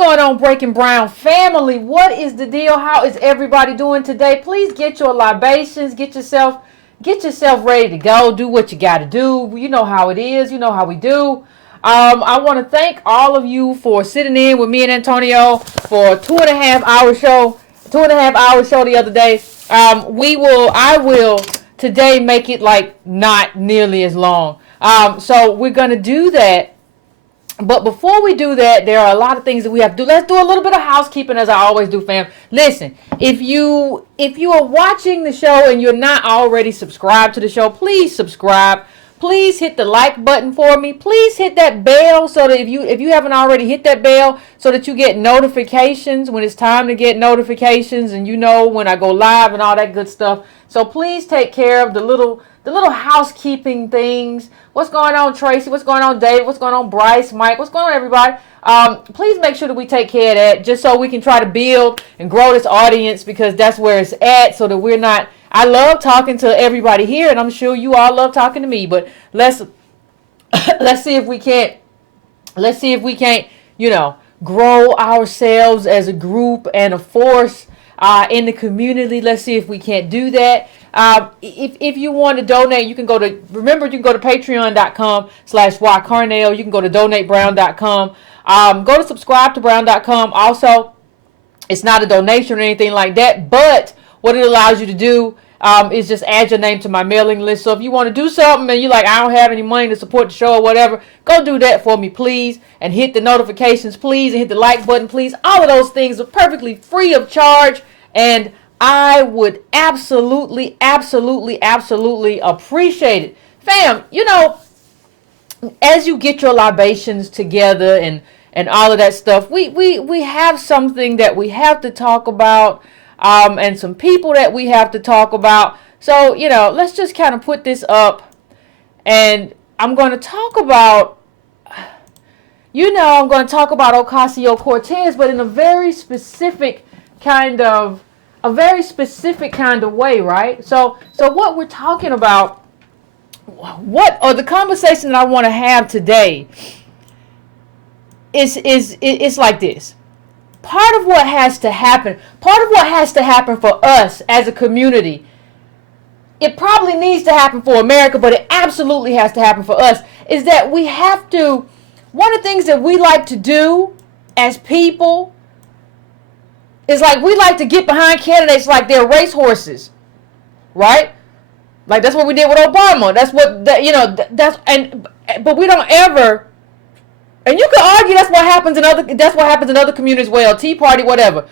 going on, Breaking Brown family? What is the deal? How is everybody doing today? Please get your libations, get yourself ready to go. Do what you got to do. You know how it is. You know how we do. I want to thank all of you for sitting in with me and Antonio for a 2.5 hour show. 2.5 hour show the other day. I will today make it like not nearly as long. So we're gonna do that. But before we do that, there are a lot of things that we have to do. Let's do a little bit of housekeeping, as I always do, fam. Listen, if you are watching the show and you're not already subscribed to the show, please subscribe. Please hit the like button for me. Please hit that bell so that if you haven't already hit that bell so that you get notifications when it's time to get notifications, and you know when I go live and all that good stuff. So please take care of the little housekeeping things. What's going on, Tracy? What's going on, David? What's going on, Bryce, Mike? What's going on, everybody? Please make sure that we take care of that, just so we can try to build and grow this audience, because that's where it's at, so that we're not... I love talking to everybody here, and I'm sure you all love talking to me, but let's see if we can't, grow ourselves as a group and a force in the community. Let's see if we can't do that. If you want to donate, you can go to patreon.com/ycarnell. You can go to donatebrown.com. Go to subscribe to brown.com. Also, it's not a donation or anything like that, but what it allows you to do is just add your name to my mailing list. So if you want to do something and you're like, I don't have any money to support the show or whatever, go do that for me, please. And hit the notifications, please. And hit the like button, please. All of those things are perfectly free of charge. And I would absolutely, absolutely, absolutely appreciate it. Fam, as you get your libations together and all of that stuff, we have something that we have to talk about. And some people that we have to talk about. So, let's just kind of put this up. And I'm going to talk about, Ocasio Cortez, but in a very specific kind of way, right? So what we're talking about, the conversation that I want to have today is like this. Part of what has to happen for us as a community, it probably needs to happen for America, but it absolutely has to happen for us, is that we have to, one of the things that we like to do as people is like we like to get behind candidates like they're racehorses, right? Like that's what we did with Obama. But we don't ever... And you can argue that's what happens in other communities as well, Tea Party, whatever.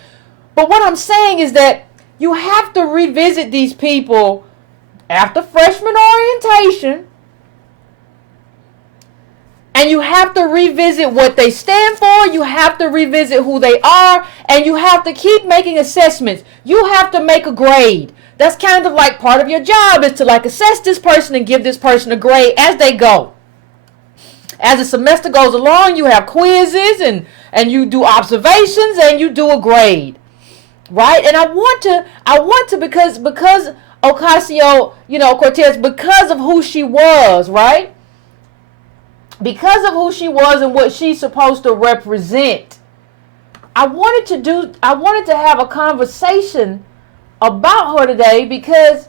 But what I'm saying is that you have to revisit these people after freshman orientation, and you have to revisit what they stand for, you have to revisit who they are, and you have to keep making assessments. You have to make a grade. That's kind of like part of your job, is to like assess this person and give this person a grade as they go. As the semester goes along, you have quizzes and you do observations and you do a grade, right? And I want to because Ocasio, Cortez, because of who she was, right? Because of who she was and what she's supposed to represent, I wanted to have a conversation about her today, because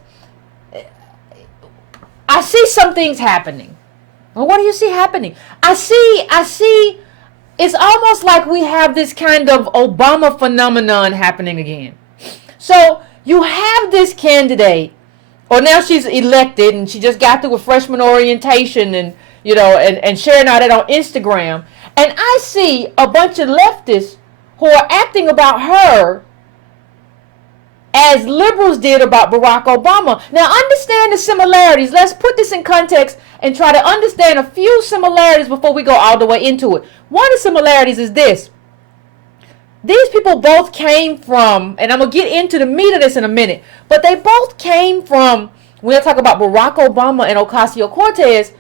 I see some things happening. Well, what do you see happening? I see, it's almost like we have this kind of Obama phenomenon happening again. So you have this candidate, or now she's elected, and she just got through a freshman orientation and, and sharing all that on Instagram. And I see a bunch of leftists who are acting about her as liberals did about Barack Obama. Now, understand the similarities. Let's put this in context and try to understand a few similarities before we go all the way into it. One of the similarities is this. These people both came from, and I'm going to get into the meat of this in a minute, but they both came from, when I talk about Barack Obama and Ocasio Cortez,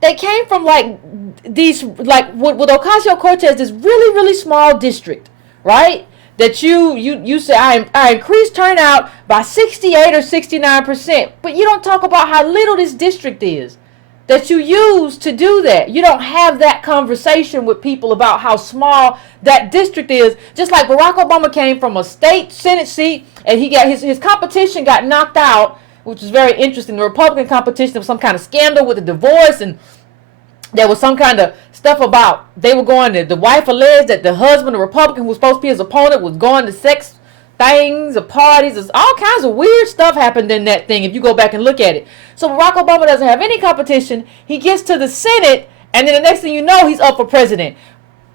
they came from with Ocasio Cortez, this really, really small district, right? That you say, I increased turnout by 68 or 69%. But you don't talk about how little this district is. that you use to do that. You don't have that conversation with people about how small that district is. Just like Barack Obama came from a state Senate seat, and he got his competition got knocked out, which is very interesting. The Republican competition, there was some kind of scandal with the divorce, and there was some kind of stuff about they were going to, the wife alleged that the husband, the Republican who was supposed to be his opponent, was going to sex things or parties. There's all kinds of weird stuff happened in that thing if you go back and look at it. So Barack Obama doesn't have any competition. He gets to the Senate, and then the next thing you know, he's up for president.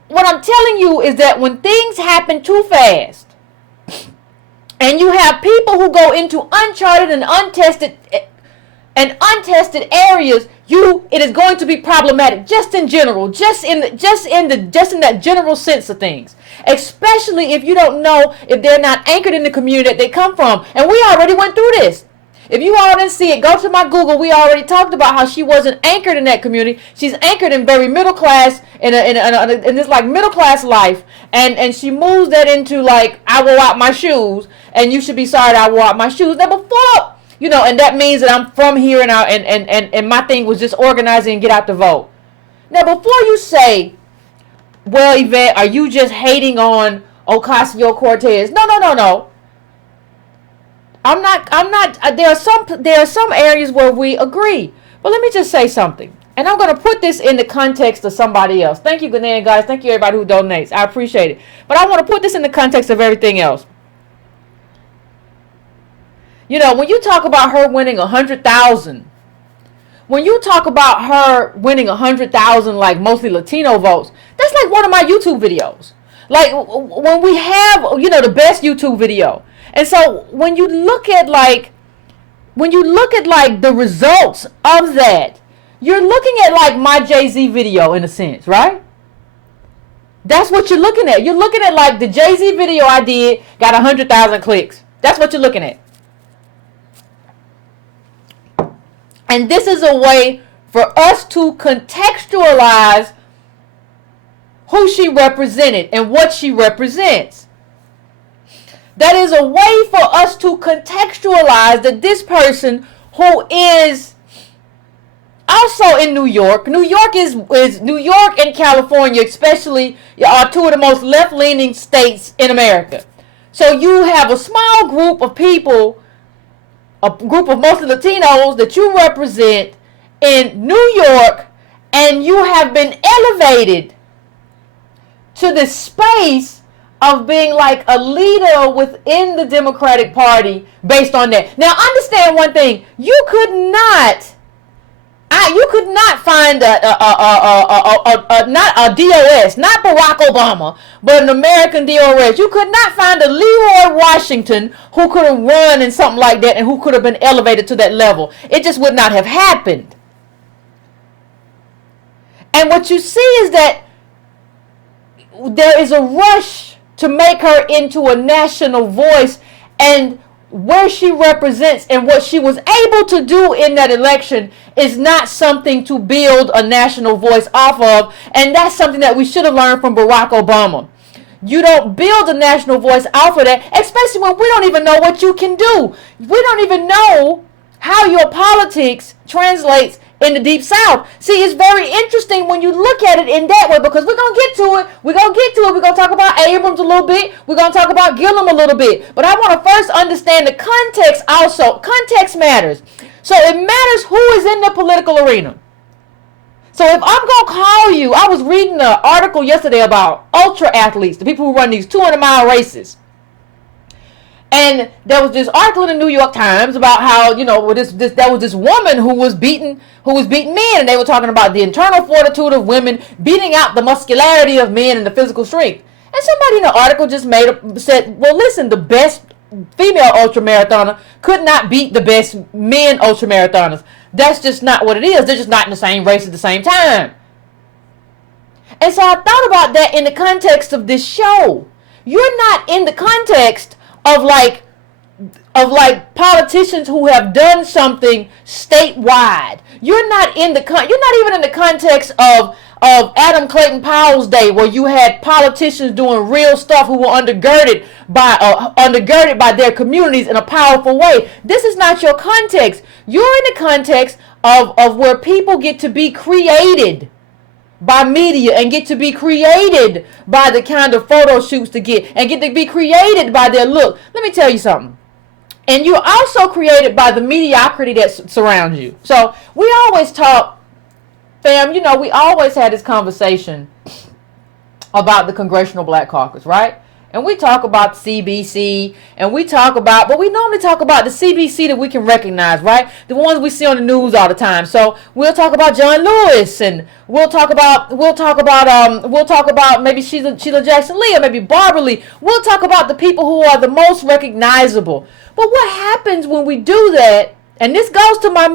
What I'm telling you is that when things happen too fast, and you have people who go into uncharted and untested areas, it is going to be problematic just in general, just in that general sense of things. Especially if you don't know, if they're not anchored in the community that they come from. And we already went through this. If you all didn't see it, go to my Google. We already talked about how she wasn't anchored in that community. She's anchored in very middle class, in this like middle class life, and she moves that into like, I wore out my shoes, and you should be sorry that I wore out my shoes. Now before, and that means that I'm from here, and my thing was just organizing and get out the vote. Now before you say, well, Yvette, are you just hating on Ocasio Cortez? No. I'm not. There are some areas where we agree. But let me just say something. And I'm going to put this in the context of somebody else. Thank you, Ghanaian guys. Thank you, everybody who donates. I appreciate it. But I want to put this in the context of everything else. When you talk about her winning 100,000, when you talk about her winning 100,000, like mostly Latino votes, that's like one of my YouTube videos. Like when we have, the best YouTube video. And so when you look at like the results of that, you're looking at like my Jay-Z video in a sense, right? That's what you're looking at. You're looking at like the Jay-Z video I did got 100,000 clicks. That's what you're looking at. And this is a way for us to contextualize who she represented and what she represents. That is a way for us to contextualize that this person who is also in New York. New York is New York and California especially are two of the most left-leaning states in America. So you have a small group of people, a group of mostly Latinos that you represent in New York, and you have been elevated to this space of being like a leader within the Democratic Party based on that. Now understand one thing, you could not find not a DOS, not Barack Obama, but an American DOS. You could not find a Leroy Washington who could have run in something like that and who could have been elevated to that level. It just would not have happened. And what you see is that there is a rush to make her into a national voice, and where she represents and what she was able to do in that election is not something to build a national voice off of, and that's something that we should have learned from Barack Obama. You don't build a national voice off of that, especially when we don't even know what you can do. We don't even know how your politics translates in the Deep South. See, it's very interesting when you look at it in that way, because we're going to get to it. We're going to talk about Abrams a little bit. We're going to talk about Gillum a little bit. But I want to first understand the context also. Context matters. So it matters who is in the political arena. So if I'm going to call you, I was reading an article yesterday about ultra athletes, the people who run these 200-mile races. And there was this article in the New York Times about how, there was this woman who was beating men, and they were talking about the internal fortitude of women beating out the muscularity of men and the physical strength. And somebody in the article just said, well, listen, the best female ultramarathoner could not beat the best men ultramarathoners. That's just not what it is. They're just not in the same race at the same time. And so I thought about that in the context of this show. You're not in the context of like politicians who have done something statewide. You're not even in the context of Adam Clayton Powell's day, where you had politicians doing real stuff who were undergirded by their communities in a powerful way. This is not your context. You're in the context of where people get to be created by media and get to be created by the kind of photo shoots to get and get to be created by their look. Let me tell you something. And you're also created by the mediocrity that surrounds you. So we always talk, fam, you know, we always had this conversation about the Congressional Black Caucus, right? And we talk about CBC, and we talk about, but we normally talk about the CBC that we can recognize, right? The ones we see on the news all the time. So we'll talk about John Lewis, and we'll talk about maybe Sheila Jackson Lee, or maybe Barbara Lee. We'll talk about the people who are the most recognizable. But what happens when we do that? And this goes to my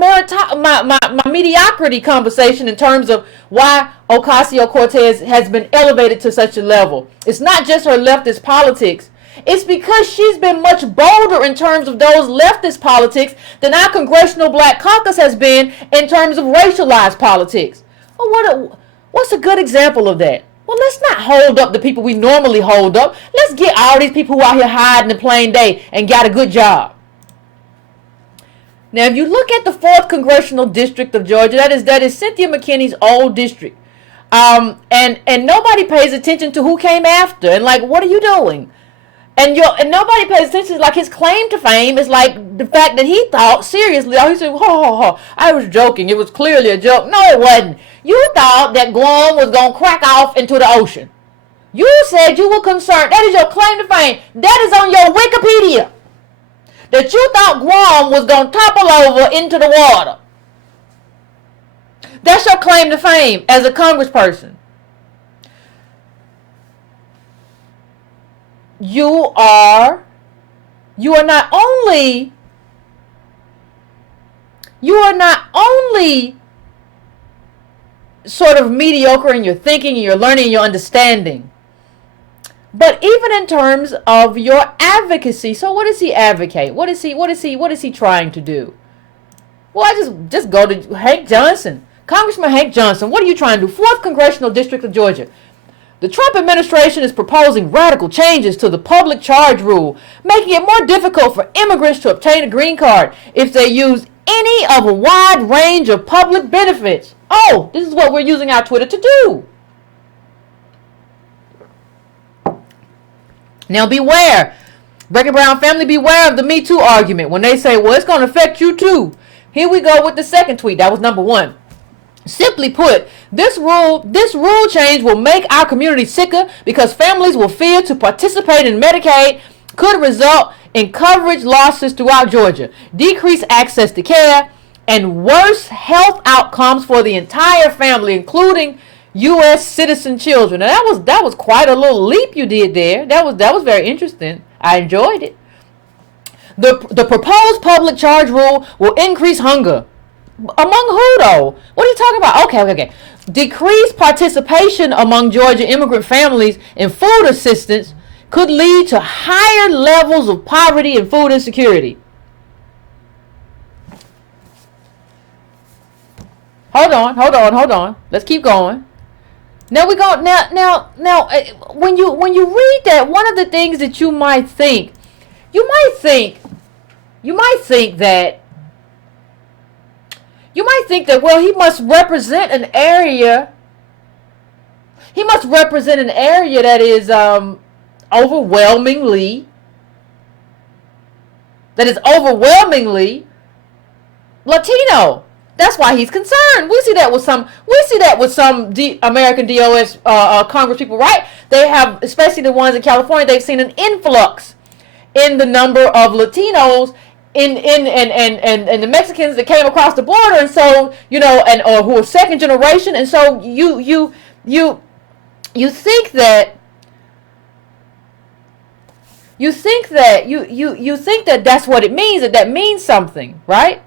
mediocrity conversation in terms of why Ocasio Cortez has been elevated to such a level. It's not just her leftist politics. It's because she's been much bolder in terms of those leftist politics than our Congressional Black Caucus has been in terms of racialized politics. Well, what's a good example of that? Well, let's not hold up the people we normally hold up. Let's get all these people who are out here hiding in plain day and got a good job. Now, if you look at the 4th Congressional District of Georgia, that is Cynthia McKinney's old district. And nobody pays attention to who came after. And like, what are you doing? And nobody pays attention. Like, his claim to fame is like the fact that he thought seriously. He said, I was joking. It was clearly a joke. No, it wasn't. You thought that Guam was going to crack off into the ocean. You said you were concerned. That is your claim to fame. That is on your Wikipedia. That you thought Guam was going to topple over into the water. That's your claim to fame as a congressperson. You are not only sort of mediocre in your thinking and your learning and your understanding, but even in terms of your advocacy. So what does he advocate? What is he trying to do? Well, I just go to Hank Johnson. Congressman Hank Johnson, what are you trying to do? 4th Congressional District of Georgia. The Trump administration is proposing radical changes to the public charge rule, making it more difficult for immigrants to obtain a green card if they use any of a wide range of public benefits. Oh, this is what we're using our Twitter to do. Now beware, Breaking Brown family, beware of the Me Too argument when they say, well, it's going to affect you too. Here we go with the second tweet. That was number 1. Simply put, this rule change will make our community sicker because families will fear to participate in Medicaid, could result in coverage losses throughout Georgia, decreased access to care, and worse health outcomes for the entire family, including U.S. citizen children. Now that was quite a little leap you did there. That was very interesting. I enjoyed it. The proposed public charge rule will increase hunger. Among who though? What are you talking about? Okay. Decreased participation among Georgia immigrant families in food assistance could lead to higher levels of poverty and food insecurity. Hold on. Let's keep going. Now we go. Now. When you read that, one of the things that you might think that, well, he must represent an area. He must represent an area that is overwhelmingly Latino. That's why he's concerned. We see that with some American DOS Congress people, right? They have, especially the ones in California, they've seen an influx in the number of Latinos in the Mexicans that came across the border, and so or who are second generation, and so you think that that's what it means, that means something, right?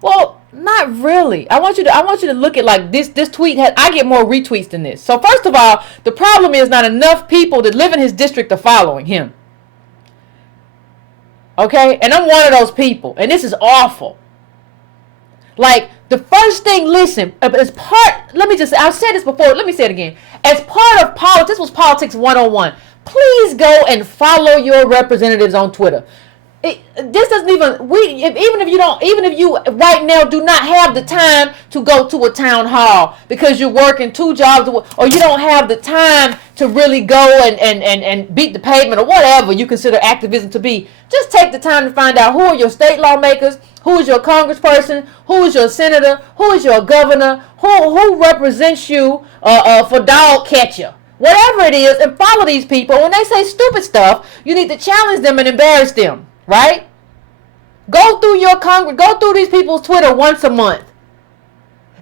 Well, not really. I want you to look at like this tweet I get more retweets than this. So first of all, the problem is not enough people that live in his district are following him. Okay? And I'm one of those people. And this is awful. Like, the first thing, listen, I've said this before, let me say it again. As part of politics, this was Politics 101. Please go and follow your representatives on Twitter. This doesn't even even if you right now do not have the time to go to a town hall because you're working 2 jobs, or you don't have the time to really go and beat the pavement or whatever you consider activism to be. Just take the time to find out who are your state lawmakers, who is your congressperson, who is your senator, who is your governor, who represents you for dog catcher. Whatever it is, and follow these people. When they say stupid stuff, you need to challenge them and embarrass them. Right? Go through these people's Twitter once a month.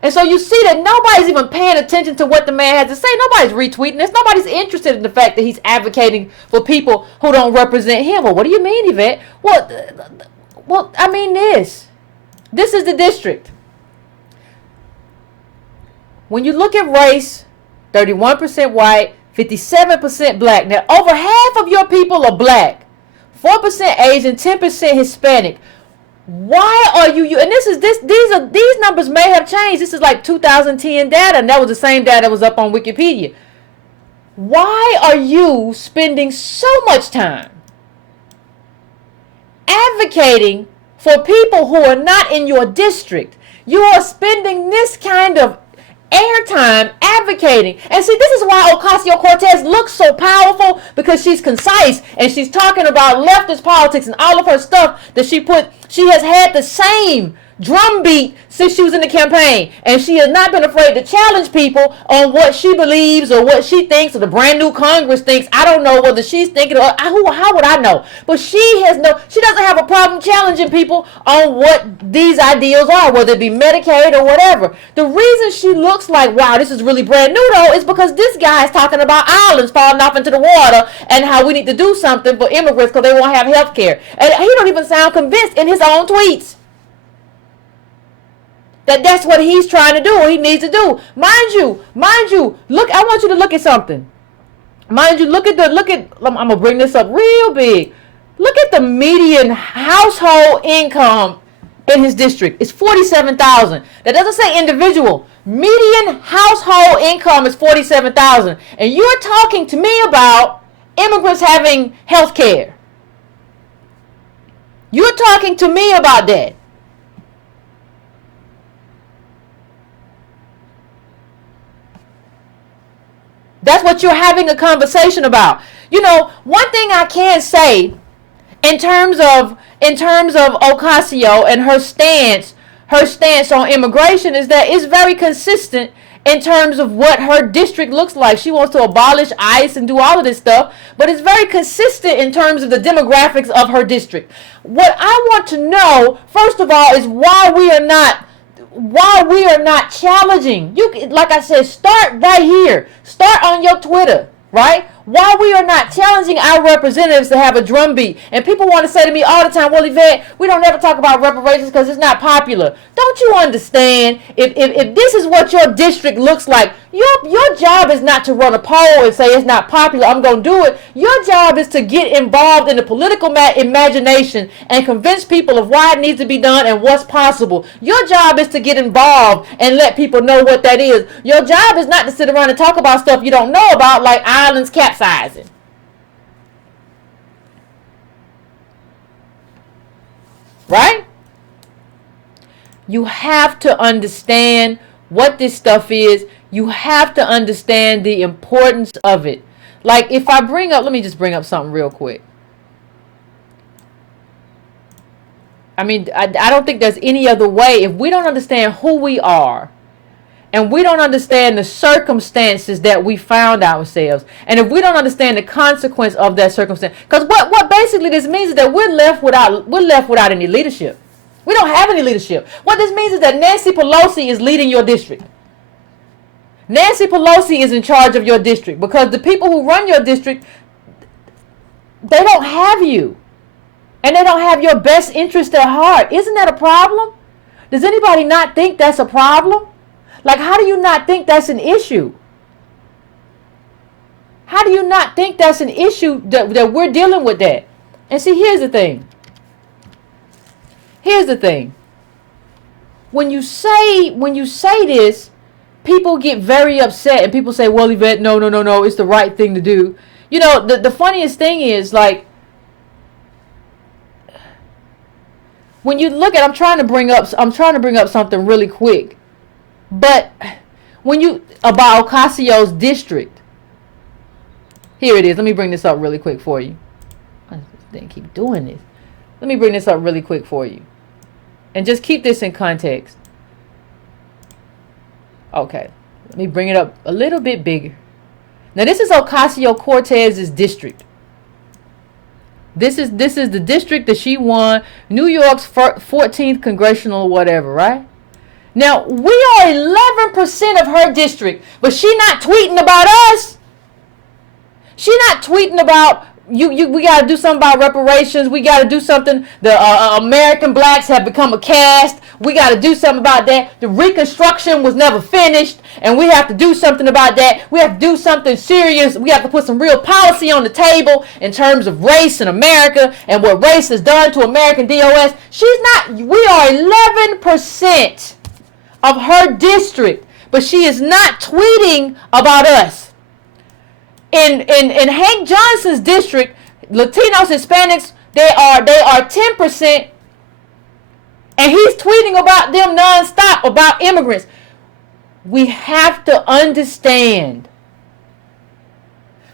And so you see that nobody's even paying attention to what the man has to say. Nobody's retweeting this. Nobody's interested in the fact that he's advocating for people who don't represent him. Well, what do you mean, Yvette? Well, I mean this. This is the district. When you look at race, 31% white, 57% black. Now, over half of your people are black. 4% Asian, 10% Hispanic. Why are you and these numbers may have changed. This is like 2010 data, and that was the same data that was up on Wikipedia. Why are you spending so much time advocating for people who are not in your district? You are spending this kind of airtime advocating. And see, this is why Ocasio Cortez looks so powerful, because she's concise and she's talking about leftist politics, and all of her stuff that she has had the same drumbeat since she was in the campaign, and she has not been afraid to challenge people on what she believes or what she thinks, or the brand new Congress thinks. I don't know whether she's thinking, or how would I know? But she doesn't have a problem challenging people on what these ideals are, whether it be Medicaid or whatever. The reason she looks like, wow, this is really brand new though, is because this guy is talking about islands falling off into the water and how we need to do something for immigrants because they won't have health care. And he don't even sound convinced in his own tweets that's what he's trying to do, or he needs to do. Mind you, look, I want you to look at something. Mind you, look at, I'm going to bring this up real big. Look at the median household income in his district. It's $47,000. That doesn't say individual. Median household income is $47,000. And you're talking to me about immigrants having health care. You're talking to me about that. That's what you're having a conversation about. You know, one thing I can say in terms of Ocasio and her stance on immigration is that it's very consistent in terms of what her district looks like. She wants to abolish ICE and do all of this stuff, but it's very consistent in terms of the demographics of her district. What I want to know, first of all, is why we are not challenging. You, like I said, start right here. Start on your Twitter, right? Why we are not challenging our representatives to have a drumbeat. And people want to say to me all the time, well, Yvette, we don't ever talk about reparations because it's not popular. Don't you understand? If this is what your district looks like, your job is not to run a poll and say it's not popular, I'm going to do it. Your job is to get involved in the political imagination and convince people of why it needs to be done and what's possible. Your job is to get involved and let people know what that is. Your job is not to sit around and talk about stuff you don't know about, like islands capsizing. Right? You have to understand what this stuff is. You have to understand the importance of it. Like if I bring up, let me just bring up something real quick. I mean, I don't think there's any other way. If we don't understand who we are, and we don't understand the circumstances that we found ourselves, and if we don't understand the consequence of that circumstance, because what basically this means is that we're left without any leadership. We don't have any leadership. What this means is that Nancy Pelosi is leading your district. Nancy Pelosi is in charge of your district, because the people who run your district, they don't have you. And they don't have your best interest at heart. Isn't that a problem? Does anybody not think that's a problem? Like, how do you not think that's an issue? How do you not think that's an issue that we're dealing with that? And see, here's the thing. Here's the thing. When you say this, people get very upset, and people say, well, Yvette, no, it's the right thing to do. You know, the funniest thing is, like, when you look at, I'm trying to bring up something really quick. But when you, about Ocasio's district, here it is. Let me bring this up really quick for you. I didn't keep doing this. Let me bring this up really quick for you. And just keep this in context. Okay. Let me bring it up a little bit bigger. Now this is Ocasio Cortez's district. This is the district that she won, New York's 14th congressional whatever, right? Now we are 11% of her district, but she not tweeting about us. She not tweeting about we got to do something about reparations. We got to do something. The American blacks have become a caste. We got to do something about that. The Reconstruction was never finished, and we have to do something about that. We have to do something serious. We have to put some real policy on the table in terms of race in America and what race has done to American DOS. She's not. We are 11% of her district, but she is not tweeting about us. In Hank Johnson's district, Latinos, Hispanics, they are 10%, and he's tweeting about them nonstop, about immigrants. We have to understand.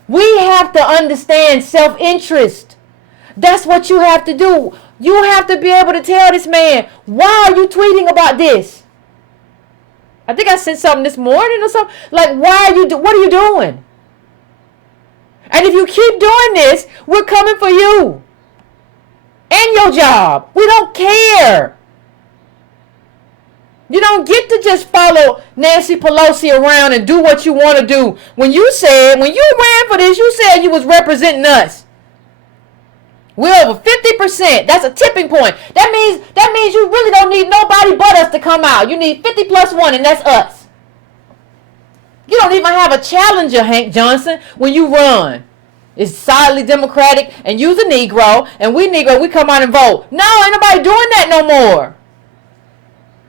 We have to understand self-interest. That's what you have to do. You have to be able to tell this man, why are you tweeting about this? I think I sent something this morning or something. Like, what are you doing? And if you keep doing this, we're coming for you and your job. We don't care. You don't get to just follow Nancy Pelosi around and do what you want to do. When you ran for this, you said you was representing us. We're over 50%. That's a tipping point. That means you really don't need nobody but us to come out. You need 50 plus 1, and that's us. You don't even have a challenger, Hank Johnson, when you run. It's solidly Democratic, and you's a Negro, and we come out and vote. No, ain't nobody doing that no more.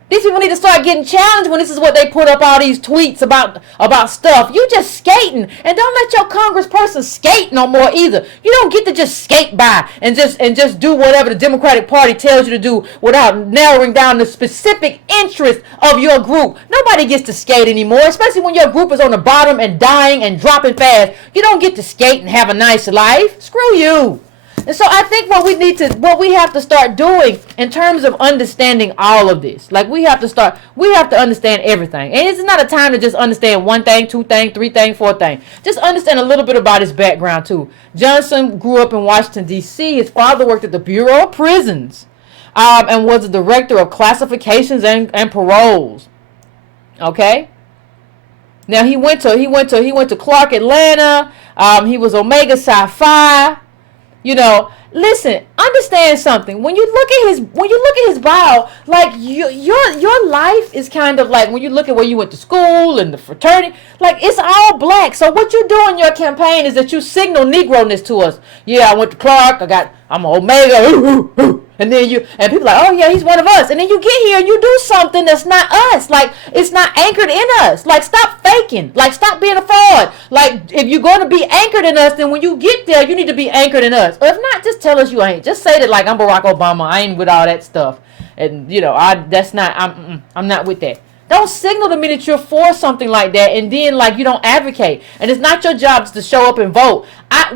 These people need to start getting challenged when this is what they put up all these tweets about stuff. You just skating, and don't let your congressperson skate no more either. You don't get to just skate by and just do whatever the Democratic Party tells you to do without narrowing down the specific interest of your group. Nobody gets to skate anymore, especially when your group is on the bottom and dying and dropping fast. You don't get to skate and have a nice life. Screw you. And so I think what we have to start doing in terms of understanding all of this, like we have to understand everything. And it's not a time to just understand one thing, two thing, three thing, four thing. Just understand a little bit about his background too. Johnson grew up in Washington, D.C. His father worked at the Bureau of Prisons and was the director of classifications and paroles. Okay. Now he went to Clark Atlanta. He was Omega Psi Phi. You know, listen, understand something. When you look at his bio, like your life is kind of like when you look at where you went to school and the fraternity, like it's all black. So what you do in your campaign is that you signal Negro-ness to us. Yeah, I went to Clark. I'm an Omega. And then people like, oh yeah, he's one of us. And then you get here and you do something that's not us. Like, it's not anchored in us. Like, stop faking. Like, stop being a fraud. Like, if you're going to be anchored in us, then when you get there, you need to be anchored in us. Or if not, just tell us you ain't. Just say that like, I'm Barack Obama. I ain't with all that stuff. And, you know, I'm not with that. Don't signal to me that you're for something like that and then like you don't advocate. And it's not your job to show up and vote. I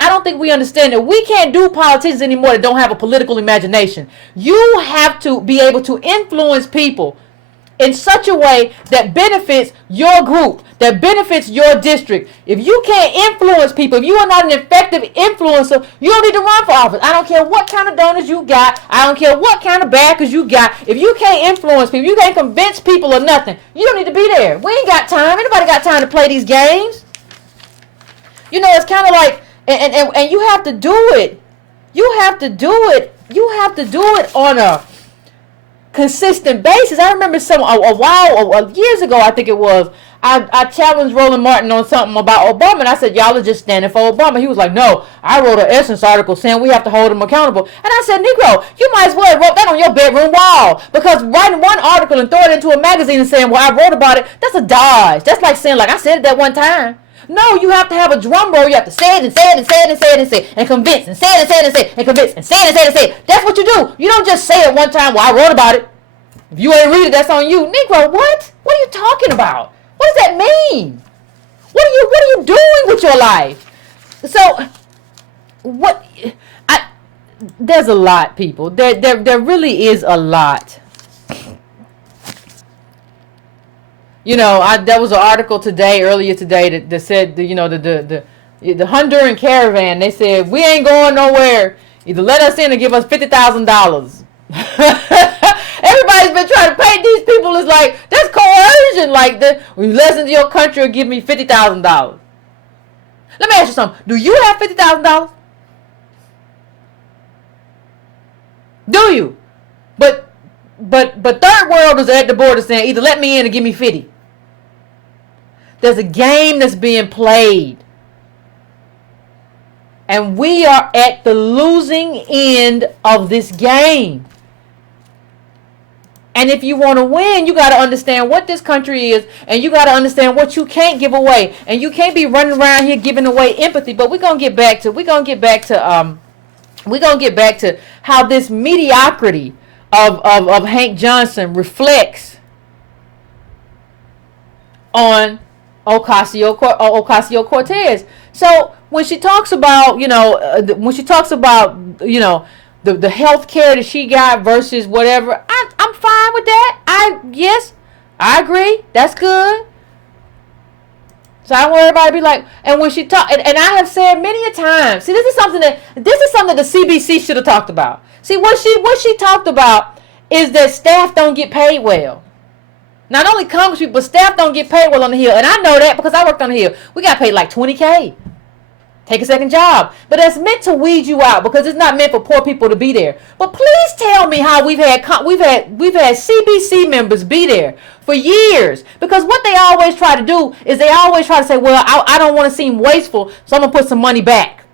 don't think we understand that we can't do politicians anymore that don't have a political imagination. You have to be able to influence people in such a way that benefits your group, that benefits your district. If you can't influence people, if you are not an effective influencer, you don't need to run for office. I don't care what kind of donors you got. I don't care what kind of backers you got. If you can't influence people, you can't convince people or nothing, you don't need to be there. We ain't got time. Anybody got time to play these games? You know, it's kind of like, and you have to do it. You have to do it. You have to do it on a consistent basis. I remember years ago, I think it was, I challenged Roland Martin on something about Obama, and I said, y'all are just standing for Obama. He was like, no, I wrote an Essence article saying we have to hold him accountable. And I said, Negro, you might as well have wrote that on your bedroom wall, because writing one article and throw it into a magazine and saying, well, I wrote about it, that's a dodge. That's like saying, like, I said it that one time. No, you have to have a drum roll. You have to say it and say it and say it and say it and say it and convince and say it and say it and say it and convince and say it and say it and say it. That's what you do. You don't just say it one time. Well, I wrote about it. If you ain't read it, that's on you. Negro, what? What are you talking about? What does that mean? What are you doing with your life? So, there's a lot, people. There really is a lot. You know, there was an article earlier today that said, the Honduran caravan, they said, we ain't going nowhere. Either let us in or give us $50,000. Everybody's been trying to paint these people as like, that's coercion. Like, you listen to your country or give me $50,000. Let me ask you something. Do you have $50,000? Do you? But third worlders are at the border saying, either let me in or give me 50. There's a game that's being played. And we are at the losing end of this game. And if you want to win, you got to understand what this country is, and you got to understand what you can't give away. And you can't be running around here giving away empathy. But we're going to get back to how this mediocrity of Hank Johnson reflects on Ocasio Cortez. So when she talks about, the health care that she got versus whatever, I'm fine with that. Yes, I agree. That's good. So I want everybody to be like, and when she talk, and I have said many a time, see, this is something that the CBC should have talked about. See, what she talked about is that staff don't get paid well. Not only Congress people, but staff don't get paid well on the Hill. And I know that because I worked on the Hill. We got paid like $20K. Take a second job. But that's meant to weed you out because it's not meant for poor people to be there. But please tell me how we've had CBC members be there for years. Because what they always try to do is they always try to say, well, I don't want to seem wasteful, so I'm going to put some money back.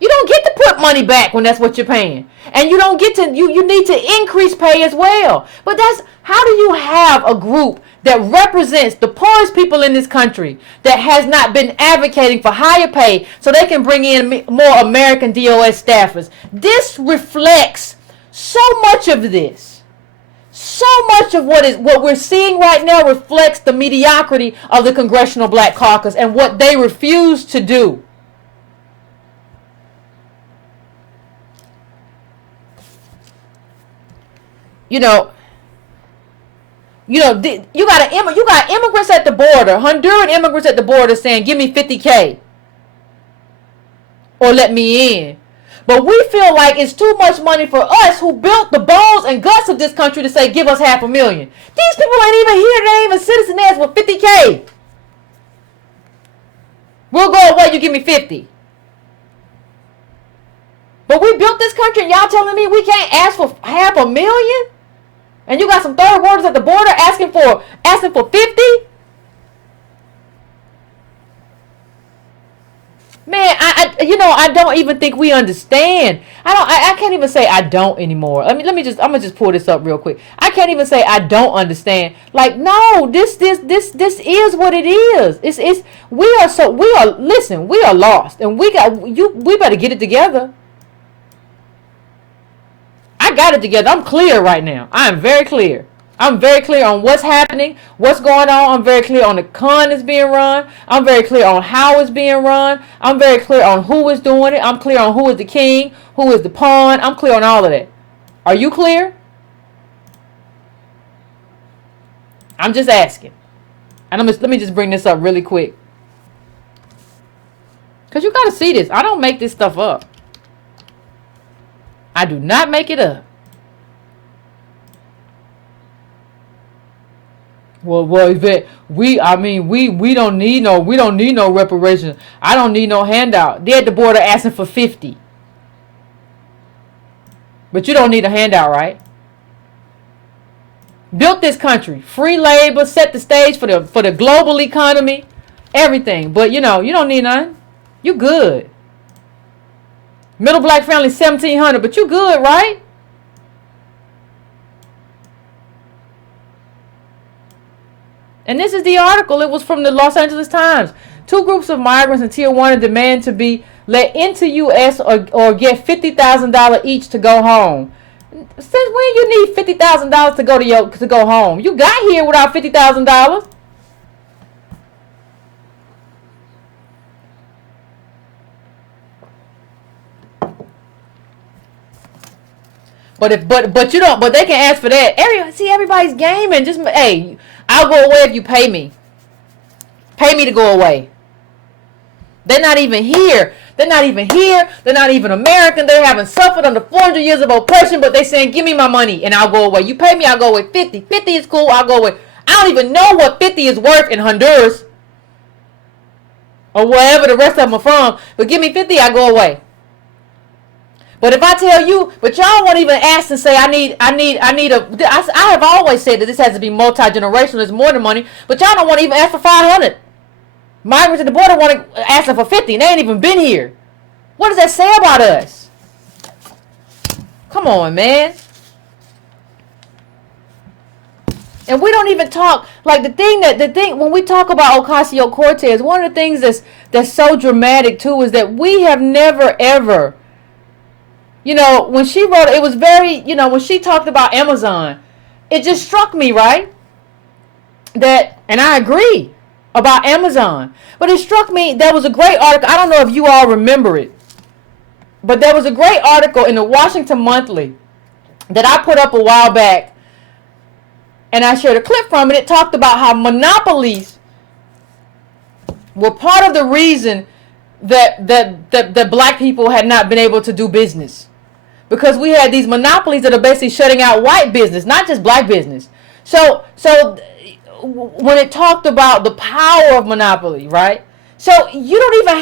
You don't get to put money back when that's what you're paying. And you don't get to, you need to increase pay as well. But how do you have a group that represents the poorest people in this country that has not been advocating for higher pay so they can bring in more American DOS staffers? This reflects so much of this. So much of what we're seeing right now reflects the mediocrity of the Congressional Black Caucus and what they refuse to do. You got immigrants at the border, Honduran immigrants at the border saying, give me $50K or let me in. But we feel like it's too much money for us who built the bones and guts of this country to say, give us $500,000. These people ain't even here. They ain't even citizens with $50K. We'll go away, you give me 50. But we built this country and y'all telling me we can't ask for $500,000? And you got some third worlders at the border asking for 50? Man, I don't even think we understand. I can't even say I don't anymore. I'm gonna just pull this up real quick. I can't even say I don't understand. Like, no, this is what it is. We are lost, and we better get it together. I got it together. I'm clear right now. I am very clear. I'm very clear on what's happening, what's going on. I'm very clear on the con that's being run. I'm very clear on how it's being run. I'm very clear on who is doing it. I'm clear on who is the king, who is the pawn. I'm clear on all of that. Are you clear? I'm just asking. And let me just bring this up really quick. Because you got to see this. I don't make this stuff up. I do not make it up. Well, Yvette, we don't need no reparations. I don't need no handout. They're at the border asking for 50. But you don't need a handout, right? Built this country, free labor, set the stage for the global economy, everything. But you don't need none. You good. Middle black family, 1,700, but you good, right? And this is the article. It was from the Los Angeles Times. Two groups of migrants in Tier 1 demand to be let into U.S. or get $50,000 each to go home. Since when you need $50,000 to go home? You got here without $50,000. But you don't. But they can ask for that. Everybody's gaming. Just hey, I'll go away if you pay me. Pay me to go away. They're not even here. They're not even here. They're not even American. They haven't suffered under 400 years of oppression, but they saying, give me my money and I'll go away. You pay me, I'll go away. 50. 50 is cool, I'll go away. I don't even know what 50 is worth in Honduras or wherever the rest of them are from, but give me 50, I'll go away. But if I tell you, but y'all won't even ask and say, I have always said that this has to be multi-generational, it's more than money, but y'all don't want to even ask for 500. Migrants at the border want to ask them for 50 and they ain't even been here. What does that say about us? Come on, man. And we don't even talk, like the thing when we talk about Ocasio Cortez, one of the things that's so dramatic too is that we have never ever, when she wrote, it was very, when she talked about Amazon, it just struck me, right? That, and I agree about Amazon, but it struck me, there was a great article, I don't know if you all remember it, but there was a great article in the Washington Monthly that I put up a while back, and I shared a clip from it. It talked about how monopolies were part of the reason that black people had not been able to do business, because we had these monopolies that are basically shutting out white business, not just black business. So when it talked about the power of monopoly, right? So you don't even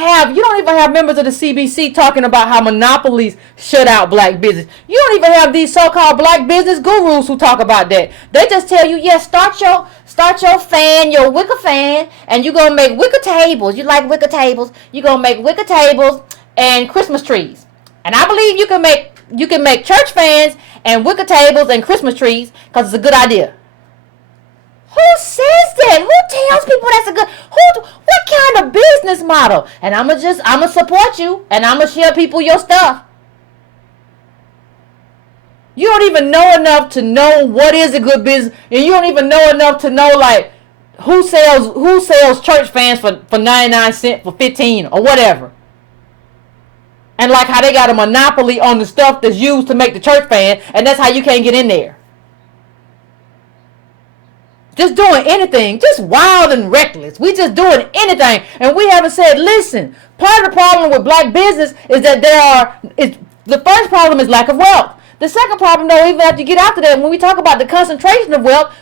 have members of the CBC talking about how monopolies shut out black business. You don't even have these so-called black business gurus who talk about that. They just tell you, start your fan, your wicker fan, and you're gonna make wicker tables. You like wicker tables? You're gonna make wicker tables and Christmas trees. And I believe you can make church fans and wicker tables and Christmas trees because it's a good idea. Who says that? Who tells people that's a good? What kind of business model? And I'ma support you, and I'ma share people your stuff. You don't even know enough to know what is a good business, and you don't even know enough to know like who sells church fans for 99 cents, for 15 or whatever. And like how they got a monopoly on the stuff that's used to make the church fan, and that's how you can't get in there. Just doing anything, just wild and reckless. We just doing anything. And we haven't said, listen, part of the problem with black business is that the first problem is lack of wealth. The second problem, though, even after you get after that, when we talk about the concentration of wealth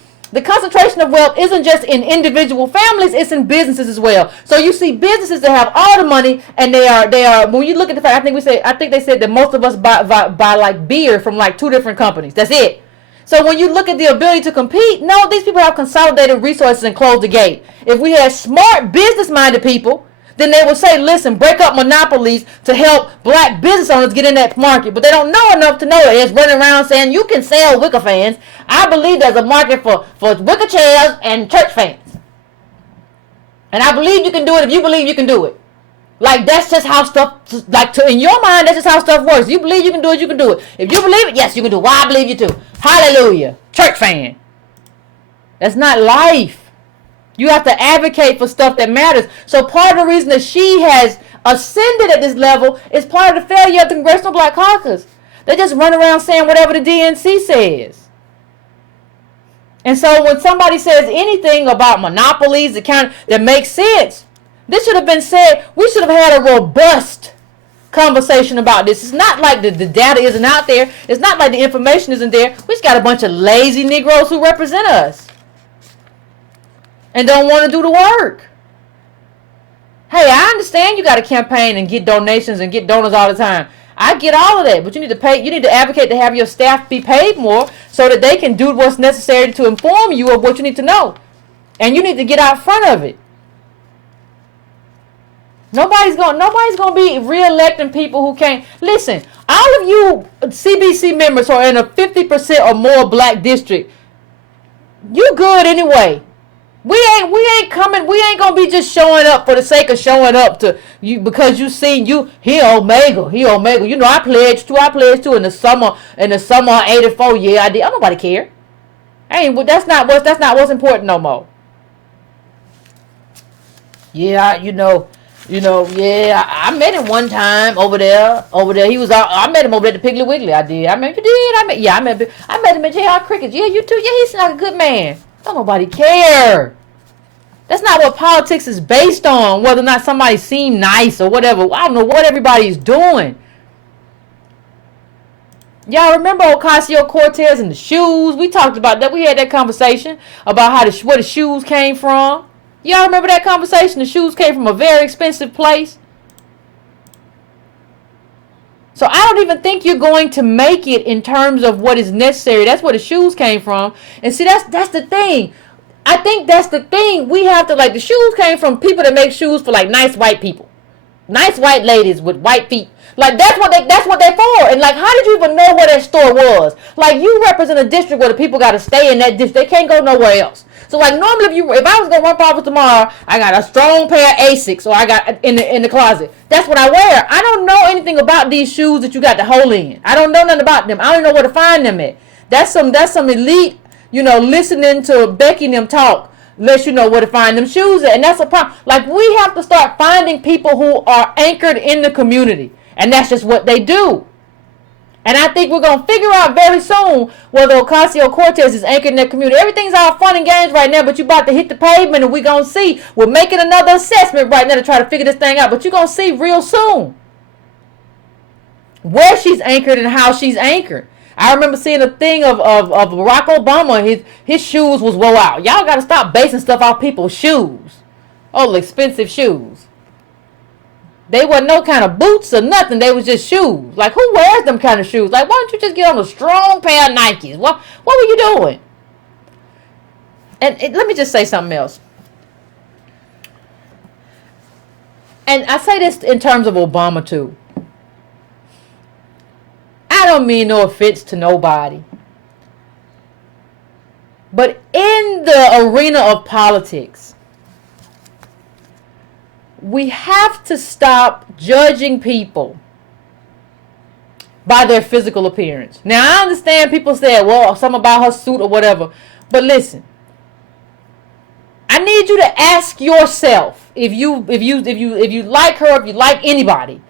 isn't just in individual families, it's in businesses as well. So you see businesses that have all the money, and they are when you look at the fact, I think they said that most of us buy like beer from like 2 different companies. That's it. So when you look at the ability to compete, no, these people have consolidated resources and closed the gate. If we had smart business-minded people, then they would say, listen, break up monopolies to help black business owners get in that market. But they don't know enough to know it. It's running around saying you can sell wicker fans. I believe there's a market for wicker chairs and church fans. And I believe you can do it if you believe you can do it. Like, that's just how stuff, in your mind, that's just how stuff works. You believe you can do it, you can do it. If you believe it, yes, you can do it. Why I believe you too. Hallelujah. Church fan. That's not life. You have to advocate for stuff that matters. So part of the reason that she has ascended at this level is part of the failure of the Congressional Black Caucus. They just run around saying whatever the DNC says. And so when somebody says anything about monopolies that makes sense, this should have been said. We should have had a robust conversation about this. It's not like the data isn't out there. It's not like the information isn't there. We just got a bunch of lazy Negroes who represent us and don't want to do the work. Hey, I understand you got to campaign and get donations and get donors all the time. I get all of that, but you need to pay. You need to advocate to have your staff be paid more so that they can do what's necessary to inform you of what you need to know, and you need to get out front of it. Nobody's gonna be re-electing people who can't listen. All of you CBC members who are in a 50% or more black district, you good anyway. We ain't gonna be just showing up for the sake of showing up to you because you seen he Omega. You know, I pledged to in the summer of '84. Yeah, I did. I nobody care. That's not what's important no more. Yeah, yeah, I met him one time over there. He was out. I met him over there at the Piggly Wiggly. I did. I met him at JR Crickets. Yeah, you too. Yeah, he's like a good man. Don't nobody care. That's not what politics is based on. Whether or not somebody seemed nice or whatever. I don't know what everybody's doing. Y'all remember Ocasio Cortez and the shoes? We talked about that. We had that conversation about where the shoes came from. Y'all remember that conversation? The shoes came from a very expensive place. So I don't even think you're going to make it in terms of what is necessary. That's where the shoes came from. And see, that's the thing. I think that's the thing. We have to, like, the shoes came from people that make shoes for, like, nice white people. Nice white ladies with white feet. Like, that's what they're for. And, like, how did you even know where that store was? Like, you represent a district where the people got to stay in that district. They can't go nowhere else. So, like, normally if I was going to run for office tomorrow, I got a strong pair of Asics, or I got in the closet. That's what I wear. I don't know anything about these shoes that you got the hole in. I don't know nothing about them. I don't know where to find them at. That's some elite, listening to Becky and them talk, lets you know where to find them shoes at. And that's a problem. Like, we have to start finding people who are anchored in the community. And that's just what they do. And I think we're going to figure out very soon whether Ocasio Cortez is anchored in that community. Everything's all fun and games right now, but you're about to hit the pavement and we're going to see. We're making another assessment right now to try to figure this thing out. But you're going to see real soon where she's anchored and how she's anchored. I remember seeing a thing of Barack Obama. His shoes was woe out. Y'all got to stop basing stuff off people's shoes. Oh, expensive shoes. They wasn't no kind of boots or nothing. They was just shoes. Like, who wears them kind of shoes? Like, why don't you just get on a strong pair of Nikes? What were you doing? And let me just say something else. And I say this in terms of Obama, too. I don't mean no offense to nobody. But in the arena of politics, we have to stop judging people by their physical appearance. Now, I understand people say, well, something about her suit or whatever. But listen, I need you to ask yourself if you like her, if you like anybody,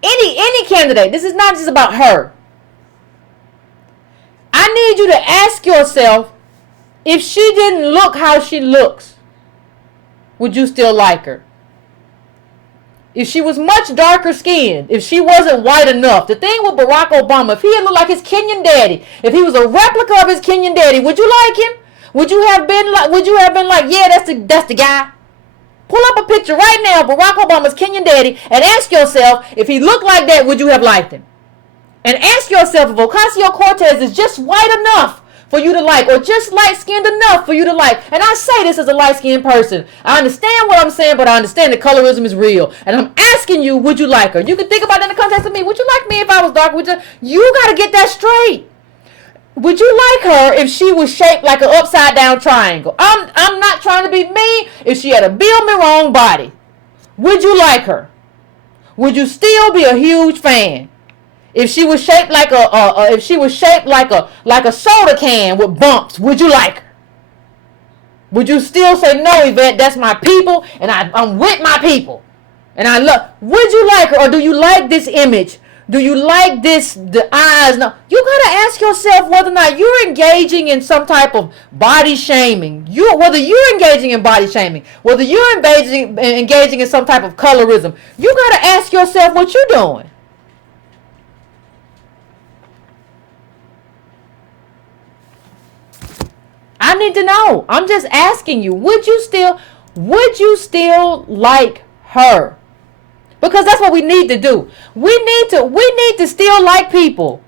any candidate. This is not just about her. I need you to ask yourself, if she didn't look how she looks, would you still like her? If she was much darker skinned, if she wasn't white enough, the thing with Barack Obama, if he had looked like his Kenyan daddy, if he was a replica of his Kenyan daddy, would you like him? Would you have been like, yeah, that's the guy? Pull up a picture right now of Barack Obama's Kenyan daddy and ask yourself, if he looked like that, would you have liked him? And ask yourself if Ocasio Cortez is just white enough for you to like, or just light-skinned enough for you to like. And I say this as a light-skinned person. I understand what I'm saying, but I understand that colorism is real. And I'm asking you, would you like her? You can think about that in the context of me. Would you like me if I was dark? You got to get that straight. Would you like her if she was shaped like an upside-down triangle? I'm not trying to be mean. If she had a Bill Mirone body, would you like her? Would you still be a huge fan? If she was shaped like a soda can with bumps, would you like her? Would you still say, no, Yvette, that's my people, and I'm with my people, and I love? Would you like her, or do you like this image? Do you like the eyes? No, you gotta ask yourself whether or not you're engaging in some type of body shaming. Whether you're engaging in body shaming, whether you're engaging in some type of colorism. You gotta ask yourself what you're doing. I need to know. I'm just asking you, would you still like her? Because that's what we need to do. We need to still like people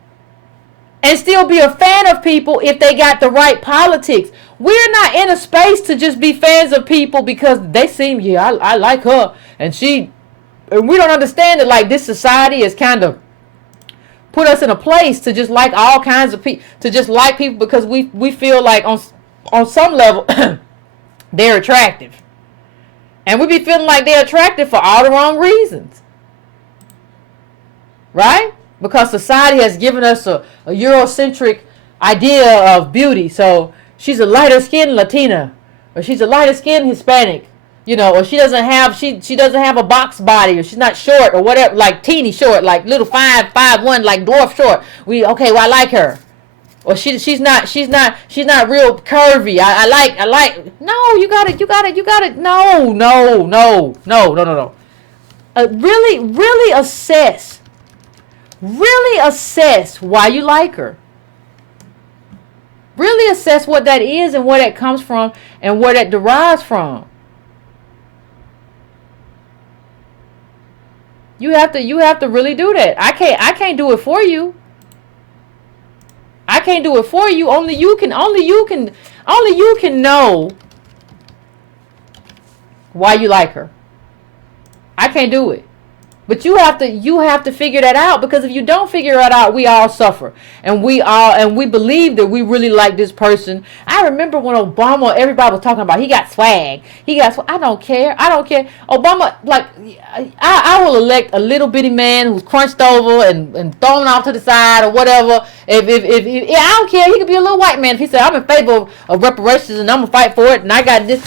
and still be a fan of people if they got the right politics. We're not in a space to just be fans of people because they seem, I like her, and we don't understand that, like, this society is kind of put us in a place to just like all kinds of people, to just like people because we feel like on some level they're attractive. And we be feeling like they're attractive for all the wrong reasons. Right? Because society has given us a Eurocentric idea of beauty. So she's a lighter skinned Latina, or she's a lighter skinned Hispanic, you know, or she doesn't have a box body, or she's not short or whatever, like teeny short, like little 5'1", like dwarf short. Well, I like her. Or she's not real curvy. I like. No, you got it. No. Really assess. Really assess why you like her. Really assess what that is and where that comes from and where that derives from. You have to really do that. I can't do it for you. I can't do it for you. Only you can know why you like her. I can't do it. But you have to figure that out, because if you don't figure it out, we all suffer. And we believe that we really like this person. I remember when Obama, everybody was talking about he got swag. I don't care. Obama, like, I will elect a little bitty man who's crunched over and thrown off to the side or whatever. If I don't care, he could be a little white man. If he said, I'm in favor of reparations and I'm gonna fight for it and I got this,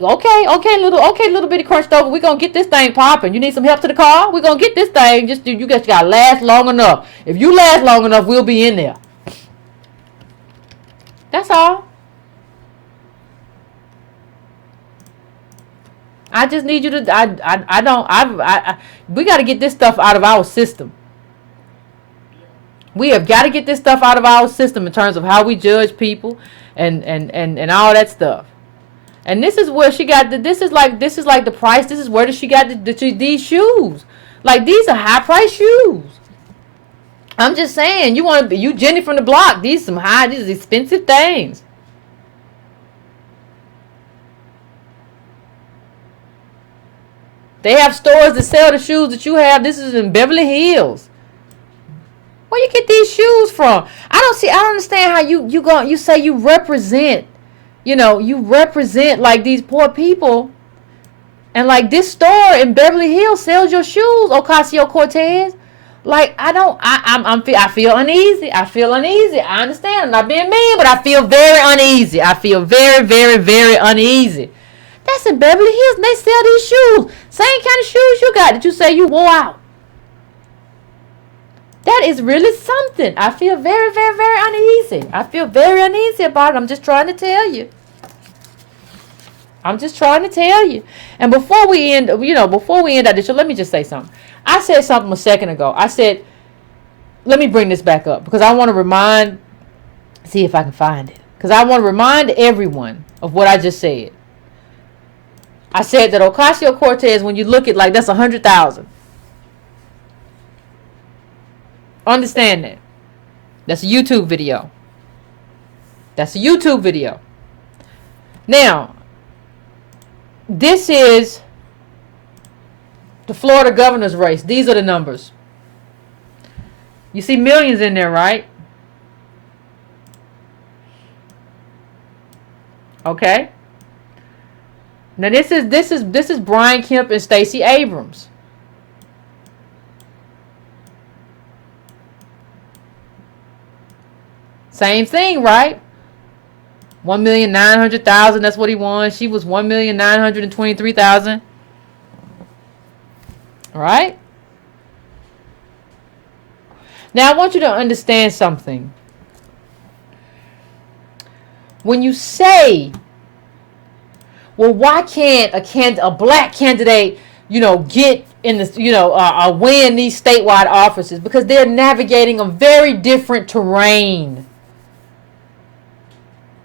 okay, little bitty crunched over. We're gonna get this thing popping. You need some help to the car? We're gonna get this thing. You just gotta last long enough. If you last long enough, we'll be in there. That's all. I just need you to. We got to get this stuff out of our system. We have got to get this stuff out of our system in terms of how we judge people and all that stuff. And this is where she got this is like the price. This is where she got these shoes. Like, these are high price shoes. I'm just saying, you Jenny from the block. These are expensive things. They have stores that sell the shoes that you have. This is in Beverly Hills. Where you get these shoes from? I don't understand how you say you represent. You represent like these poor people, and like this store in Beverly Hills sells your shoes, Ocasio Cortez. Like, I feel uneasy. I understand. I'm not being mean, but I feel very uneasy. I feel very, very, very uneasy. That's in Beverly Hills, and they sell these shoes. Same kind of shoes you got that you say you wore out. That is really something. I feel very, very, very uneasy. I feel very uneasy about it. I'm just trying to tell you. And before we end that show, let me just say something. I said something a second ago. I said, let me bring this back up, because I want to see if I can find it. Because I want to remind everyone of what I just said. I said that Ocasio Cortez, when you look at, like, that's 100,000. Understand that. That's a YouTube video. Now, this is the Florida governor's race. These are the numbers. You see millions in there, right? Okay. Now this is Brian Kemp and Stacey Abrams. Same thing, right? 1,900,000. That's what he won. She was 1,923,000. Right? Now I want you to understand something. When you say, well, why can't a black candidate, get in this, win these statewide offices? Because they're navigating a very different terrain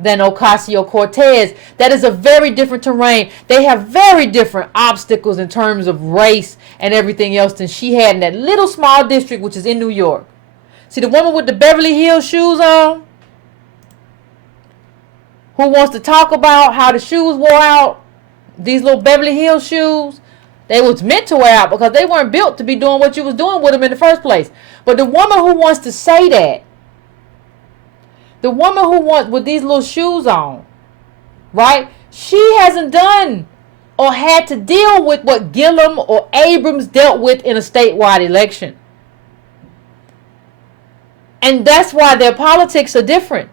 than Ocasio Cortez. That is a very different terrain. They have very different obstacles in terms of race and everything else than she had in that little small district, which is in New York. See, the woman with the Beverly Hills shoes on, who wants to talk about how the shoes wore out, these little Beverly Hills shoes, they was meant to wear out because they weren't built to be doing what you was doing with them in the first place. But the woman who wants to say that, the woman who wants with these little shoes on, right? She hasn't done or had to deal with what Gillum or Abrams dealt with in a statewide election. And that's why their politics are different.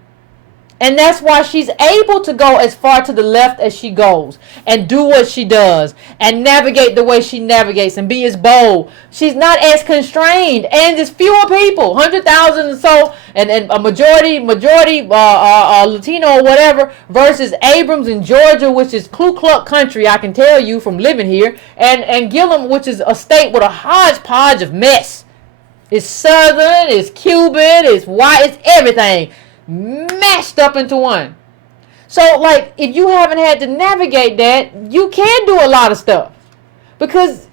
And that's why she's able to go as far to the left as she goes and do what she does and navigate the way she navigates and be as bold. She's not as constrained, and there's fewer people, 100,000 or so, and a majority Latino or whatever, versus Abrams in Georgia, which is Ku Klux country, I can tell you from living here, and Gillum, which is a state with a hodgepodge of mess. It's Southern, it's Cuban, it's white, it's everything mashed up into one. So, like, if you haven't had to navigate that, you can do a lot of stuff. Because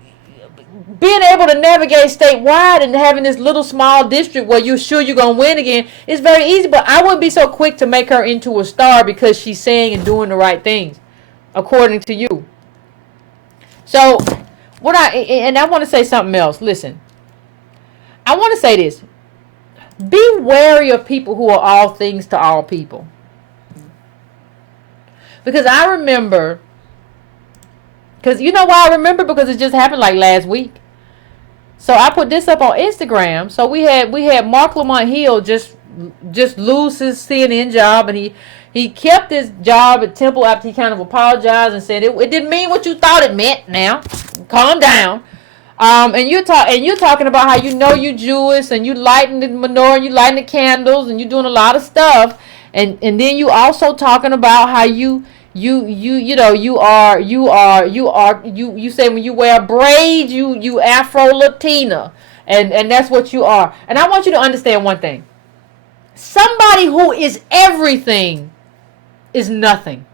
being able to navigate statewide and having this little small district where you're sure you're going to win again is very easy. But I wouldn't be so quick to make her into a star because she's saying and doing the right things, according to you. So, I want to say something else. Listen, I want to say this. Be wary of people who are all things to all people. Because I remember, because you know why I remember? Because it just happened like last week. So I put this up on Instagram. So we had Mark Lamont Hill just lose his CNN job, and he kept his job at Temple after he kind of apologized and said it didn't mean what you thought it meant. Now, calm down. And you're talking about how you Jewish and you lighting the menorah, you lighting the candles, and you doing a lot of stuff, and then you also talking about how you say when you wear braids you Afro Latina, and that's what you are. And I want you to understand one thing: somebody who is everything is nothing.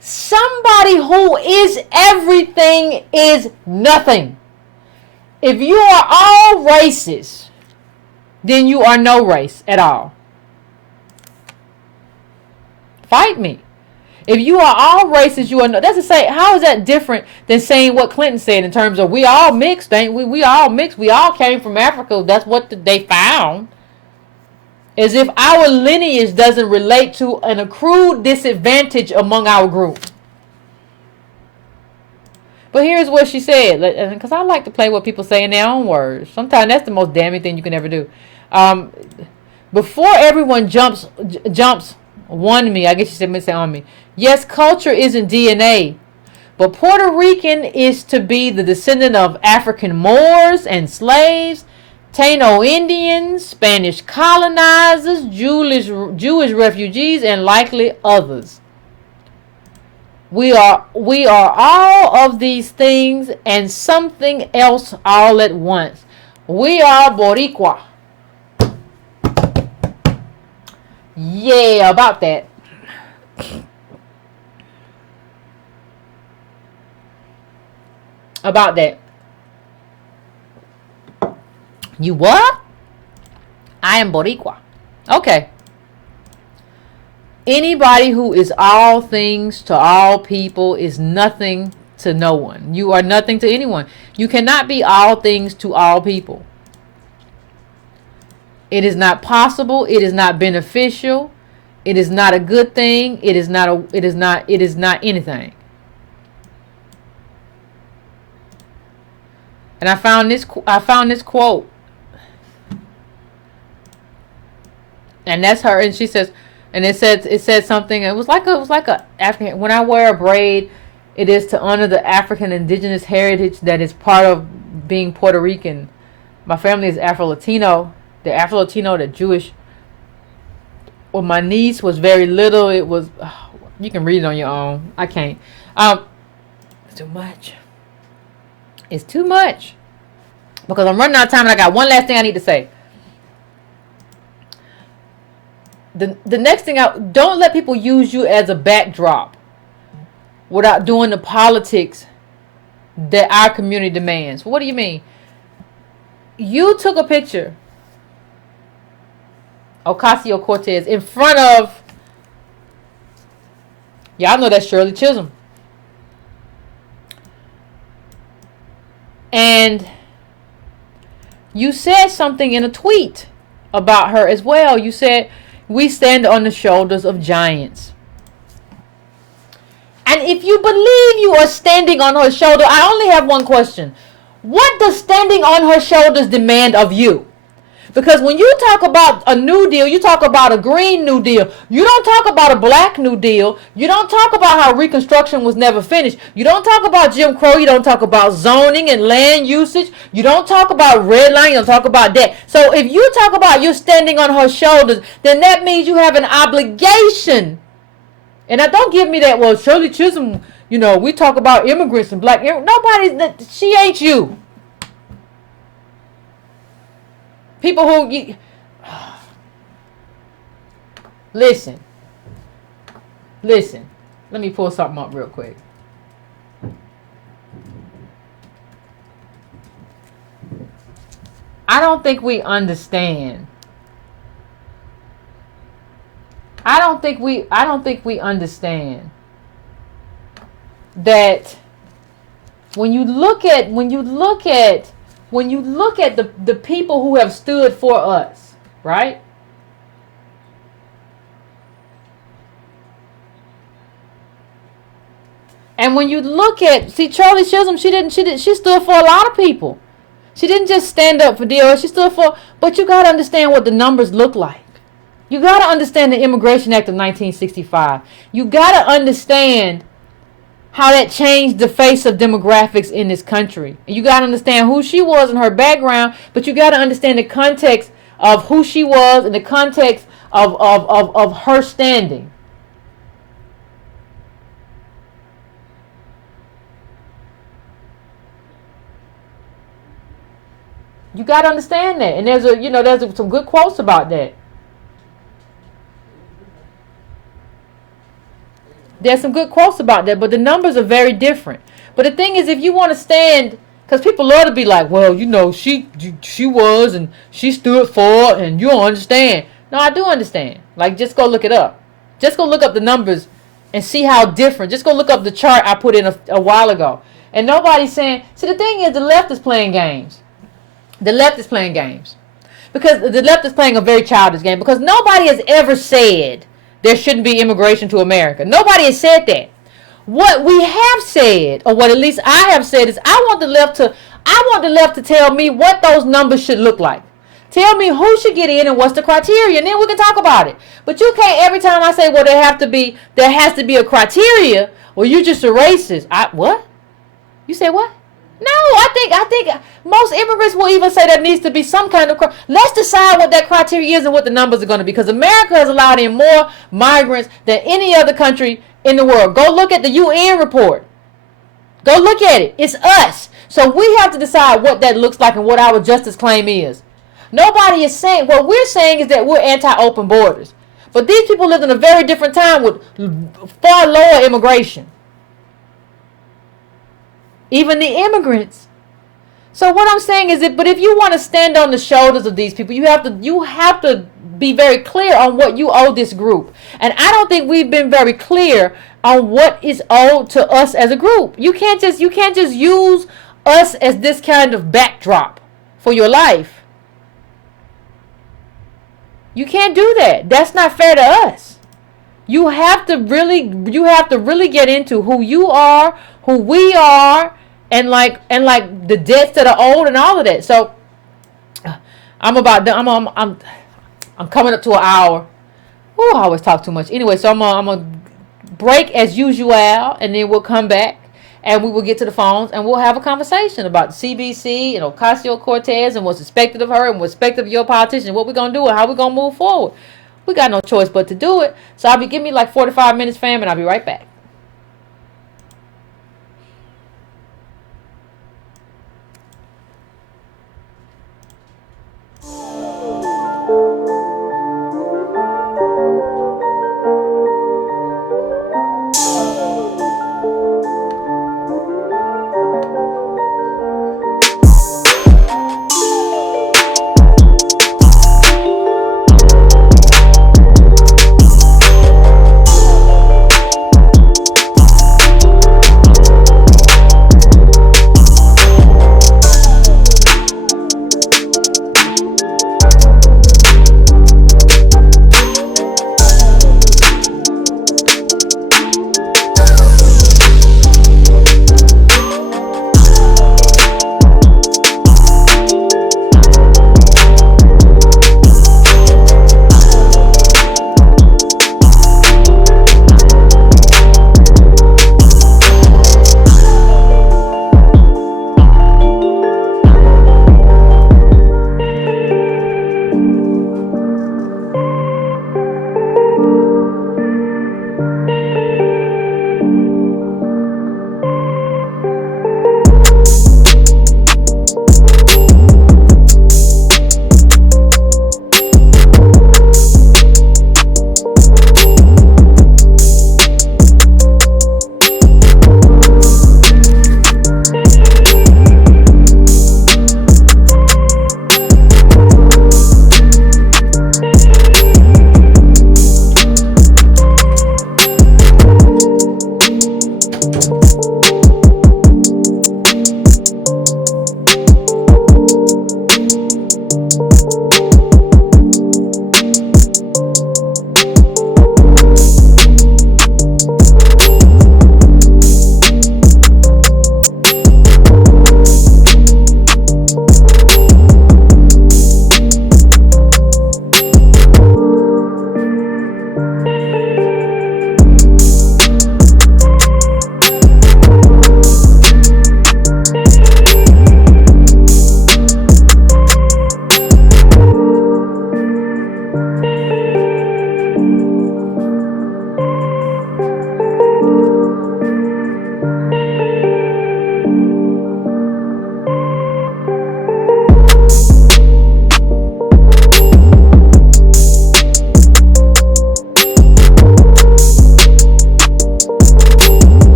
Somebody who is everything is nothing. If you are all races, then you are no race at all. Fight me. If you are all races, you are no. That's to say, how is that different than saying what Clinton said in terms of we all mixed, ain't we? We all mixed. We all came from Africa. That's what they found. As if our lineage doesn't relate to an accrued disadvantage among our group. But here's what she said, because I like to play what people say in their own words. Sometimes that's the most damning thing you can ever do. Before everyone jumps on me, I guess she said say on me. Yes, culture isn't DNA, but Puerto Rican is to be the descendant of African Moors and slaves, Taino Indians, Spanish colonizers, Jewish refugees, and likely others. We are all of these things and something else all at once. We are Boricua. Yeah, about that. About that. You what? I am Boricua. Okay. Anybody who is all things to all people is nothing to no one. You are nothing to anyone. You cannot be all things to all people. It is not possible. It is not beneficial. It is not a good thing. It is not anything. And I found this quote. And that's her, and she says, and it said something. It was like a African. When I wear a braid, it is to honor the African indigenous heritage that is part of being Puerto Rican. My family is Afro-Latino. The Afro-Latino, the Jewish. When my niece was very little, it was. You can read it on your own. I can't. It's too much. It's too much. Because I'm running out of time, and I got one last thing I need to say. The next thing, don't let people use you as a backdrop without doing the politics that our community demands. What do you mean? You took a picture, Ocasio Cortez, in front of, y'all know that's Shirley Chisholm. And you said something in a tweet about her as well. You said, we stand on the shoulders of giants. if you believe you are standing on her shoulder, I only have one question. What does standing on her shoulders demand of you? Because when you talk about a New Deal, you talk about a Green New Deal. You don't talk about a Black New Deal. You don't talk about how Reconstruction was never finished. You don't talk about Jim Crow. You don't talk about zoning and land usage. You don't talk about redlining. You don't talk about that. So if you talk about you standing on her shoulders, then that means you have an obligation. And now don't give me that, well, Shirley Chisholm, you know, we talk about immigrants and black. She ain't you. People who listen. Let me pull something up real quick. I don't think we understand. I don't think we understand that when you look at the people who have stood for us, right? And when you look at, see, Charlie Chisholm, she stood for a lot of people. She didn't just stand up for DOS, she stood for, but you got to understand what the numbers look like. You got to understand the Immigration Act of 1965. You got to understand how that changed the face of demographics in this country. And you got to understand who she was and her background, but you got to understand the context of who she was and the context of her standing. You got to understand that. And there's some good quotes about that. There's some good quotes about that, but the numbers are very different. But the thing is, if you want to stand, because people love to be like, well, you know, she was and she stood for it, and you don't understand. No, I do understand. Like, just go look it up. Just go look up the numbers and see how different. Just go look up the chart I put in a while ago. And nobody's saying, see, the thing is, the left is playing games. The left is playing games. Because the left is playing a very childish game. Because nobody has ever said there shouldn't be immigration to America. Nobody has said that. What we have said, or what at least I have said, is I want the left to tell me what those numbers should look like. Tell me who should get in and what's the criteria, and then we can talk about it. But you can't, every time I say, well, there has to be a criteria, well, you're just a racist. What? You say what? No, I think most immigrants will even say there needs to be some kind of. Let's decide what that criteria is and what the numbers are going to be. Because America has allowed in more migrants than any other country in the world. Go look at the UN report. Go look at it. It's us. So we have to decide what that looks like and what our justice claim is. Nobody is saying, what we're saying is that we're anti-open borders. But these people lived in a very different time with far lower immigration. Even the immigrants. So what I'm saying is that, but if you want to stand on the shoulders of these people, you have to be very clear on what you owe this group. And I don't think we've been very clear on what is owed to us as a group. You can't just use us as this kind of backdrop for your life. You can't do that. That's not fair to us. You have to really get into who you are, who we are, and like the debts that are owed and all of that. So I'm coming up to an hour. Oh, I always talk too much. Anyway, so I'm gonna break as usual, and then we'll come back and we will get to the phones and we'll have a conversation about CBC and Ocasio Cortez and what's expected of her and what's expected of your politician, what we're gonna do and how we're gonna move forward. We got no choice but to do it. So give me like 45 minutes, fam, and I'll be right back.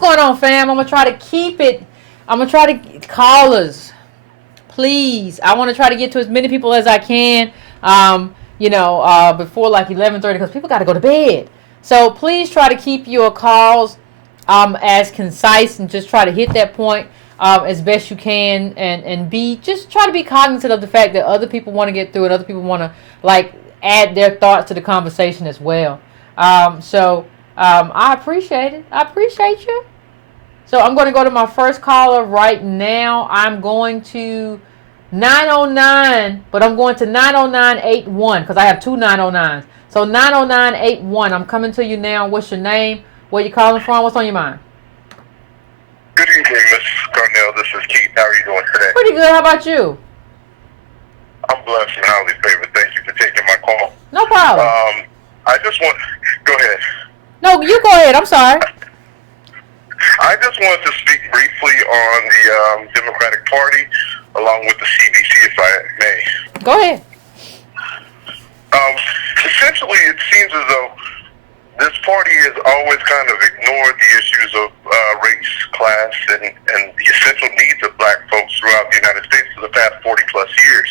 going on, fam? I'm going to try to keep it. I'm going to try to callers. Please. I want to try to get to as many people as I can, before like 11:30 because people got to go to bed. So please try to keep your calls as concise and just try to hit that point as best you can and just try to be cognizant of the fact that other people want to get through it. Other people want to like add their thoughts to the conversation as well. I appreciate it. I appreciate you. So I'm going to go to my first caller right now. I'm going to 909, but I'm going to 90981 because I have two 909s. So 90981, I'm coming to you now. What's your name? Where you calling from? What's on your mind? Good evening, Ms. Cornell. This is Keith. How are you doing today? Pretty good. How about you? I'm blessed and highly favored. Thank you for taking my call. No problem. I just want... Go ahead. No, you go ahead. I'm sorry. I just wanted to speak briefly on the Democratic Party, along with the CBC, if I may. Go ahead. Essentially, it seems as though this party has always kind of ignored the issues of race, class, and the essential needs of black folks throughout the United States for the past 40-plus years.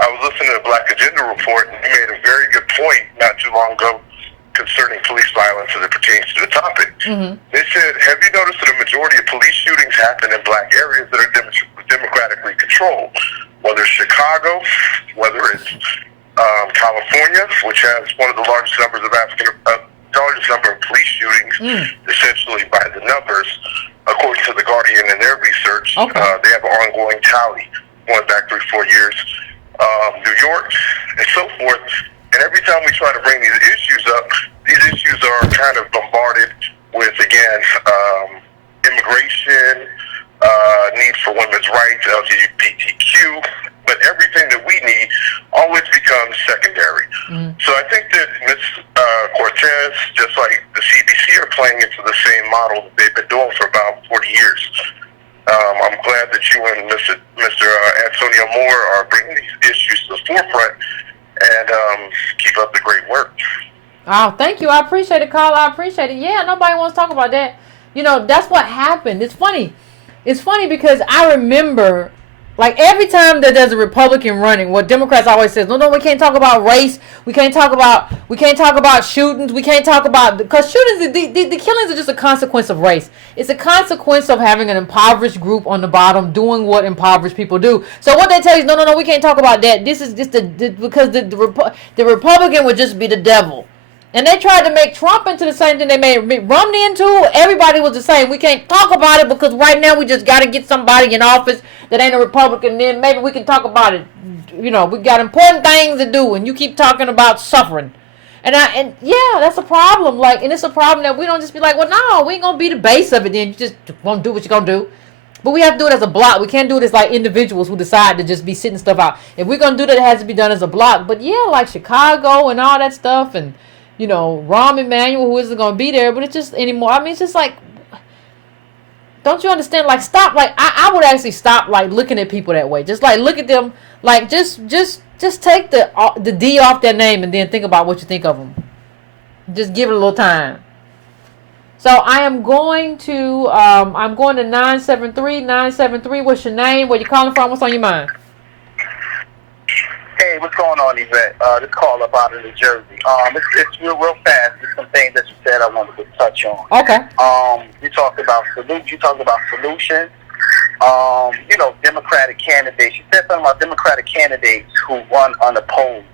I was listening to the Black Agenda Report, and they made a very good point not too long ago concerning police violence as it pertains to the topic. Mm-hmm. They said, have you noticed that a majority of police shootings happen in black areas that are democratically controlled? Whether it's Chicago, whether it's California, which has one of the largest numbers of largest number of police shootings, essentially by the numbers, according to the Guardian and their research. Okay. They have an ongoing tally going back 3-4 years. New York, and so forth. And every time we try to bring these issues up, these issues are kind of bombarded with, again, immigration, need for women's rights, LGBTQ, but everything that we need always becomes secondary. So I think that Ms. Cortez, just like the CBC, are playing into the same model that they've been doing for about 40 years. I'm glad that you and Mr. Antonio Moore are bringing these issues to the forefront and keep up the great work. Oh, thank you. I appreciate it, Carl. I appreciate it. Yeah, nobody wants to talk about that. You know, that's what happened. It's funny. It's funny because I remember, like, every time that there's a Republican running, what Democrats always says, no, we can't talk about race. We can't talk about shootings. We can't talk about, because shootings, the killings are just a consequence of race. It's a consequence of having an impoverished group on the bottom doing what impoverished people do. So what they tell you is, no, we can't talk about that. This is just because the Republican would just be the devil. And they tried to make Trump into the same thing they made Romney into. Everybody was the same. We can't talk about it because right now we just got to get somebody in office that ain't a Republican. Then maybe we can talk about it. You know, we got important things to do, and you keep talking about suffering. And yeah, that's a problem. Like, and it's a problem that we don't just be like, well, no, we ain't gonna be the base of it. Then you just won't do what you're gonna do. But we have to do it as a block. We can't do it as like individuals who decide to just be sitting stuff out. If we're gonna do that, it has to be done as a block. But yeah, like Chicago and all that stuff, and you know, Rahm Emanuel, who isn't going to be there, but it's just anymore. I mean, it's just like, don't you understand? Like, stop. Like, I would actually stop, like, looking at people that way. Just, like, look at them. Like, just take the D off their name and then think about what you think of them. Just give it a little time. So, I am going to 973. What's your name? Where you calling from? What's on your mind? Hey, what's going on, Yvette? This call up out of New Jersey. It's real fast. There's some things that you said I wanted to touch on. Okay. You talked about solutions. You know, Democratic candidates. You said something about Democratic candidates who run unopposed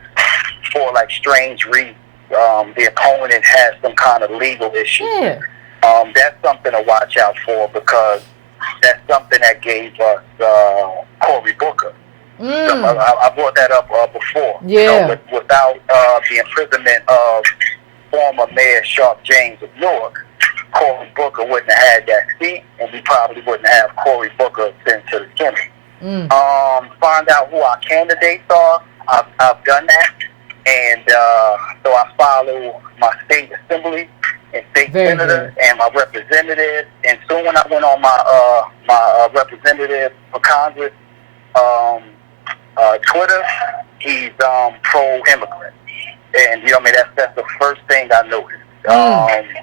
for like strange reasons. The opponent has some kind of legal issue. Yeah. That's something to watch out for because that's something that gave us Cory Booker. I brought that up before. Yeah. You know, without the imprisonment of former Mayor Sharp James of Newark, Cory Booker wouldn't have had that seat, and we probably wouldn't have Cory Booker sent to the Senate. Find out who our candidates are. I've done that, and so I follow my state assembly and state senators and my representatives. And soon when I went on my representative for Congress Twitter, he's pro-immigrant, and you know, I mean that's the first thing I noticed.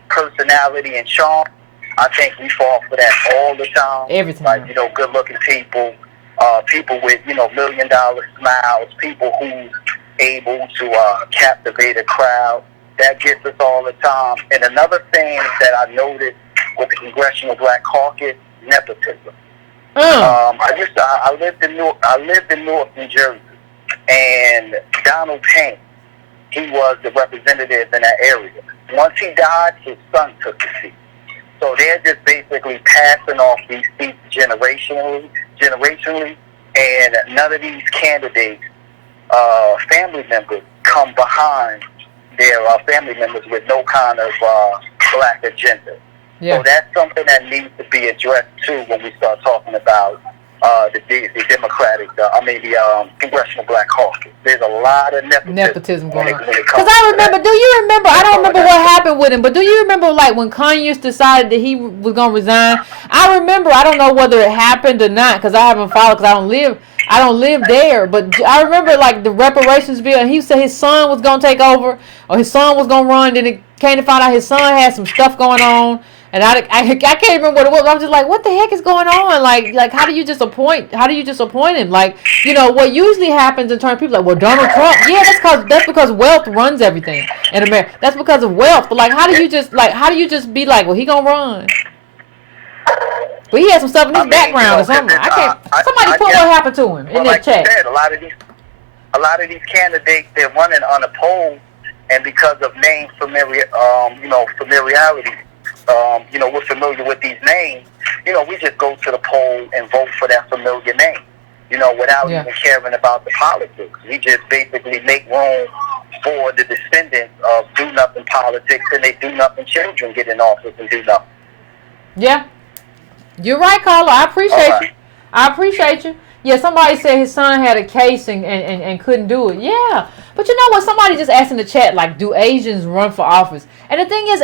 Personality and charm. I think we fall for that all the time. Every time. Like, you know, good-looking people, people with, you know, $1 million smiles, people who's able to captivate a crowd. That gets us all the time. And another thing that I noticed with the Congressional Black Caucus, nepotism. I lived in Newark, New Jersey, and Donald Payne, he was the representative in that area. Once he died, his son took the seat. So they're just basically passing off these seats generationally, and none of these candidates, family members, come behind their family members with no kind of black agenda. Yeah. So that's something that needs to be addressed too when we start talking about the Democratic, the Congressional Black Caucus. There's a lot of nepotism going on. Because I remember, do you remember, I don't remember what happened with him, but do you remember like when Kanye decided that he was going to resign? I remember, I don't know whether it happened or not because I haven't followed because I don't live there, but I remember like the reparations bill, and he said his son was going to take over or his son was going to run, then it came to find out his son had some stuff going on. And I can't remember what it was. I'm just like, what the heck is going on? Like how do you just appoint him? Like, you know, what usually happens in terms of people like, well, Donald Trump, yeah, that's because wealth runs everything in America. That's because of wealth. But like, how do you just be like, well, he gonna run? But he had some stuff in his background or something. Somebody put what happened to him in that chat. Said, a lot of these candidates, they're running unopposed, and because of name familiarity. We're familiar with these names. You know, we just go to the poll and vote for that familiar name, you know, without even caring about the politics. We just basically make room for the descendants of do-nothing politics, and they do-nothing children get in office and do nothing. Yeah. You're right, Carla. I appreciate you. Yeah, somebody said his son had a case and couldn't do it. Yeah. But you know what? Somebody just asked in the chat, like, do Asians run for office? And the thing is,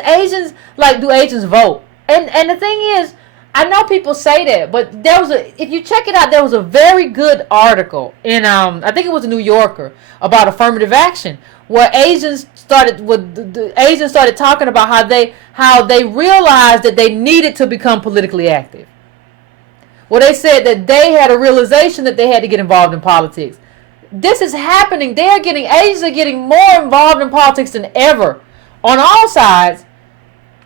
do Asians vote? And the thing is, I know people say that, but if you check it out, there was a very good article in, I think it was a New Yorker, about affirmative action, where Asians started talking about how they realized that they needed to become politically active. Well, they said that they had a realization that they had to get involved in politics. This is happening. Asians are getting more involved in politics than ever on all sides,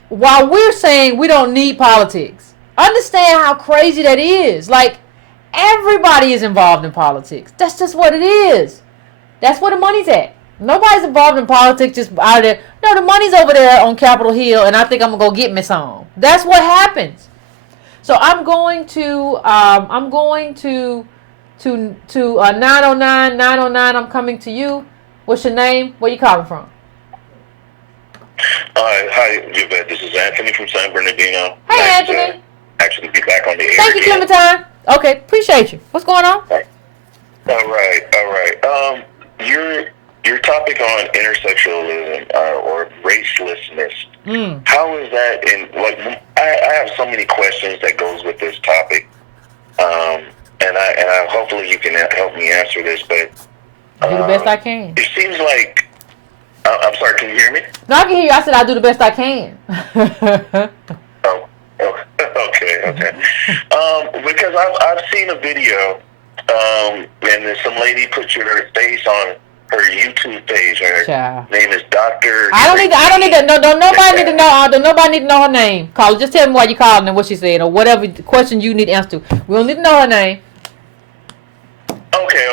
while we're saying we don't need politics. Understand how crazy that is. Like, everybody is involved in politics. That's just what it is. That's where the money's at. Nobody's involved in politics just out there. No, the money's over there on Capitol Hill, and I think I'm going to go get me some. That's what happens. So I'm going to 909, I'm coming to you. What's your name? Where you calling from? Hi, Yvette. This is Anthony from San Bernardino. Hey, Anthony. Actually be back on the air. Thank you, Clementine. Okay, appreciate you. What's going on? All right. Your topic on intersectionalism or racelessness. How is that I have so many questions that goes with this topic. And I hopefully you can help me answer this, but I do the best I can. It seems like I'm sorry, can you hear me? No, I can hear you. I said I'll do the best I can. Okay. Because I've seen a video, and then some lady put your face on her YouTube page. Her name is Dr. I don't need to. No, don't nobody need to know. Don't nobody need to know her name. Call. Just tell me why you calling and what she said or whatever question you need to answer to. We don't need to know her name. Okay.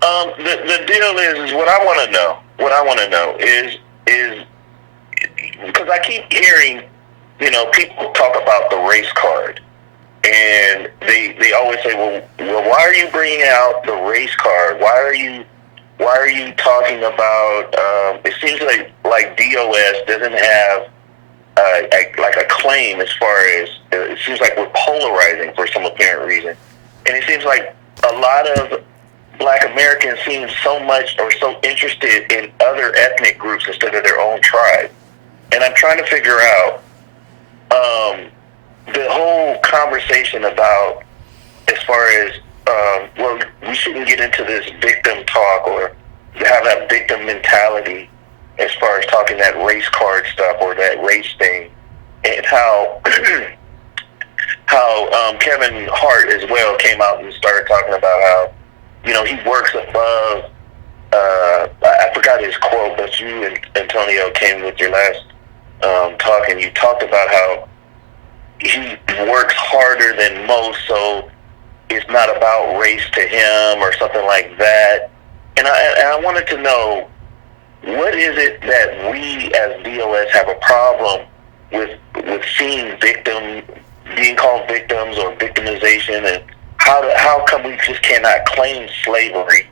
The deal is what I want to know. What I want to know is because I keep hearing, people talk about the race card, and they always say, well, why are you bringing out the race card? Why are you talking about? It seems like DOS doesn't have a claim as far as it seems like we're polarizing for some apparent reason, and it seems like a lot of Black Americans seem so much or so interested in other ethnic groups instead of their own tribe. And I'm trying to figure out the whole conversation about as far as, we shouldn't get into this victim talk or have that victim mentality as far as talking that race card stuff or that race thing. and how Kevin Hart as well came out and started talking about how, you know, he works above. I forgot his quote, but you and Antonio came with your last talk, and you talked about how he works harder than most, so it's not about race to him or something like that. And I wanted to know, what is it that we as DOS have a problem with seeing being called victims or victimization, and how come we just cannot claim slavery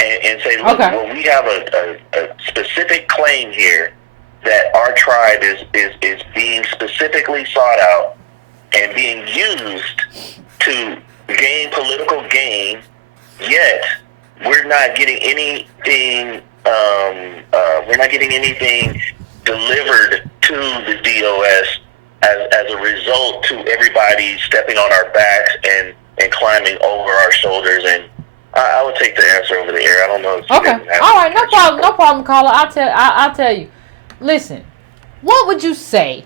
and say, look, well, we have a specific claim here that our tribe is being specifically sought out and being used to gain political gain, yet we're not getting anything. We're not getting anything delivered to the DOS as a result to everybody stepping on our backs and climbing over our shoulders. And I would take the answer over the air. I don't know if okay. All right, no problem, caller. I'll tell you. Listen, what would you say,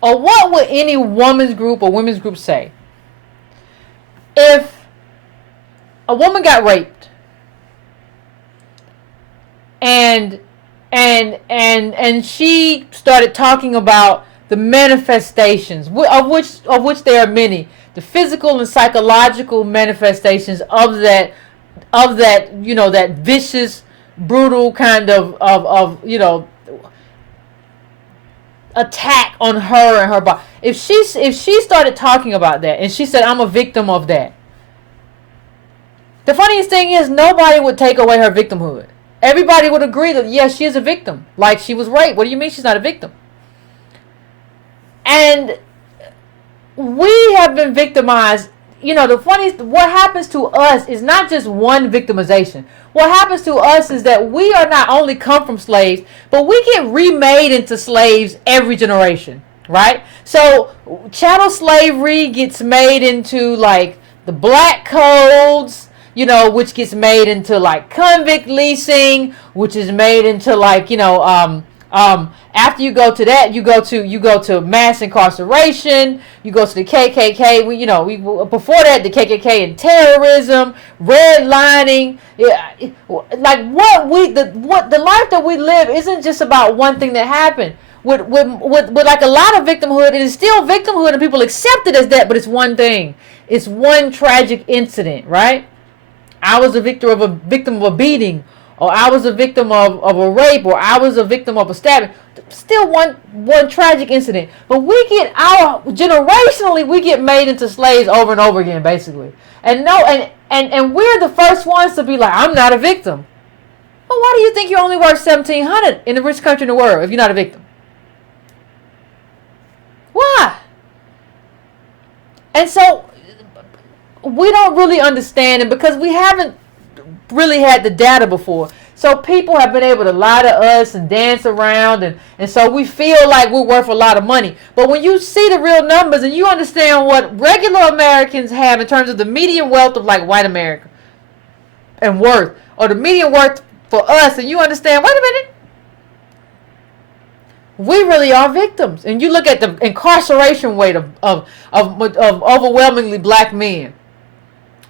or what would any woman's group or women's group say if a woman got raped and she started talking about the manifestations, of which there are many, the physical and psychological manifestations of that, you know, that vicious, brutal kind of you know, attack on her and her body. If she started talking about that and she said, I'm a victim of that, the funniest thing is nobody would take away her victimhood. Everybody would agree that, yes, she is a victim. Like, she was raped. What do you mean she's not a victim? And we have been victimized. You know, the funniest, what happens to us is not just one victimization. What happens to us is that we are not only come from slaves, but we get remade into slaves every generation, right? So chattel slavery gets made into like the black codes, you know, which gets made into like convict leasing, which is made into like, you know, after you go to that, you go to mass incarceration, you go to the KKK. Before that, the KKK and terrorism, redlining. Yeah, like the life that we live isn't just about one thing that happened. With like a lot of victimhood, it is still victimhood, and people accept it as that, but it's one thing. It's one tragic incident, right? I was a victim of a beating, or I was a victim of a rape, or I was a victim of a stabbing. Still one tragic incident. But we get generationally, we get made into slaves over and over again, basically. And we're the first ones to be like, I'm not a victim. Well, why do you think you're only worth $1,700 in the richest country in the world if you're not a victim? Why? And so we don't really understand it because we haven't really had the data before. So people have been able to lie to us and dance around, and so we feel like we're worth a lot of money. But when you see the real numbers and you understand what regular Americans have in terms of the median wealth of like white America and worth, or the median worth for us, and you understand, wait a minute, we really are victims. And you look at the incarceration rate of overwhelmingly black men,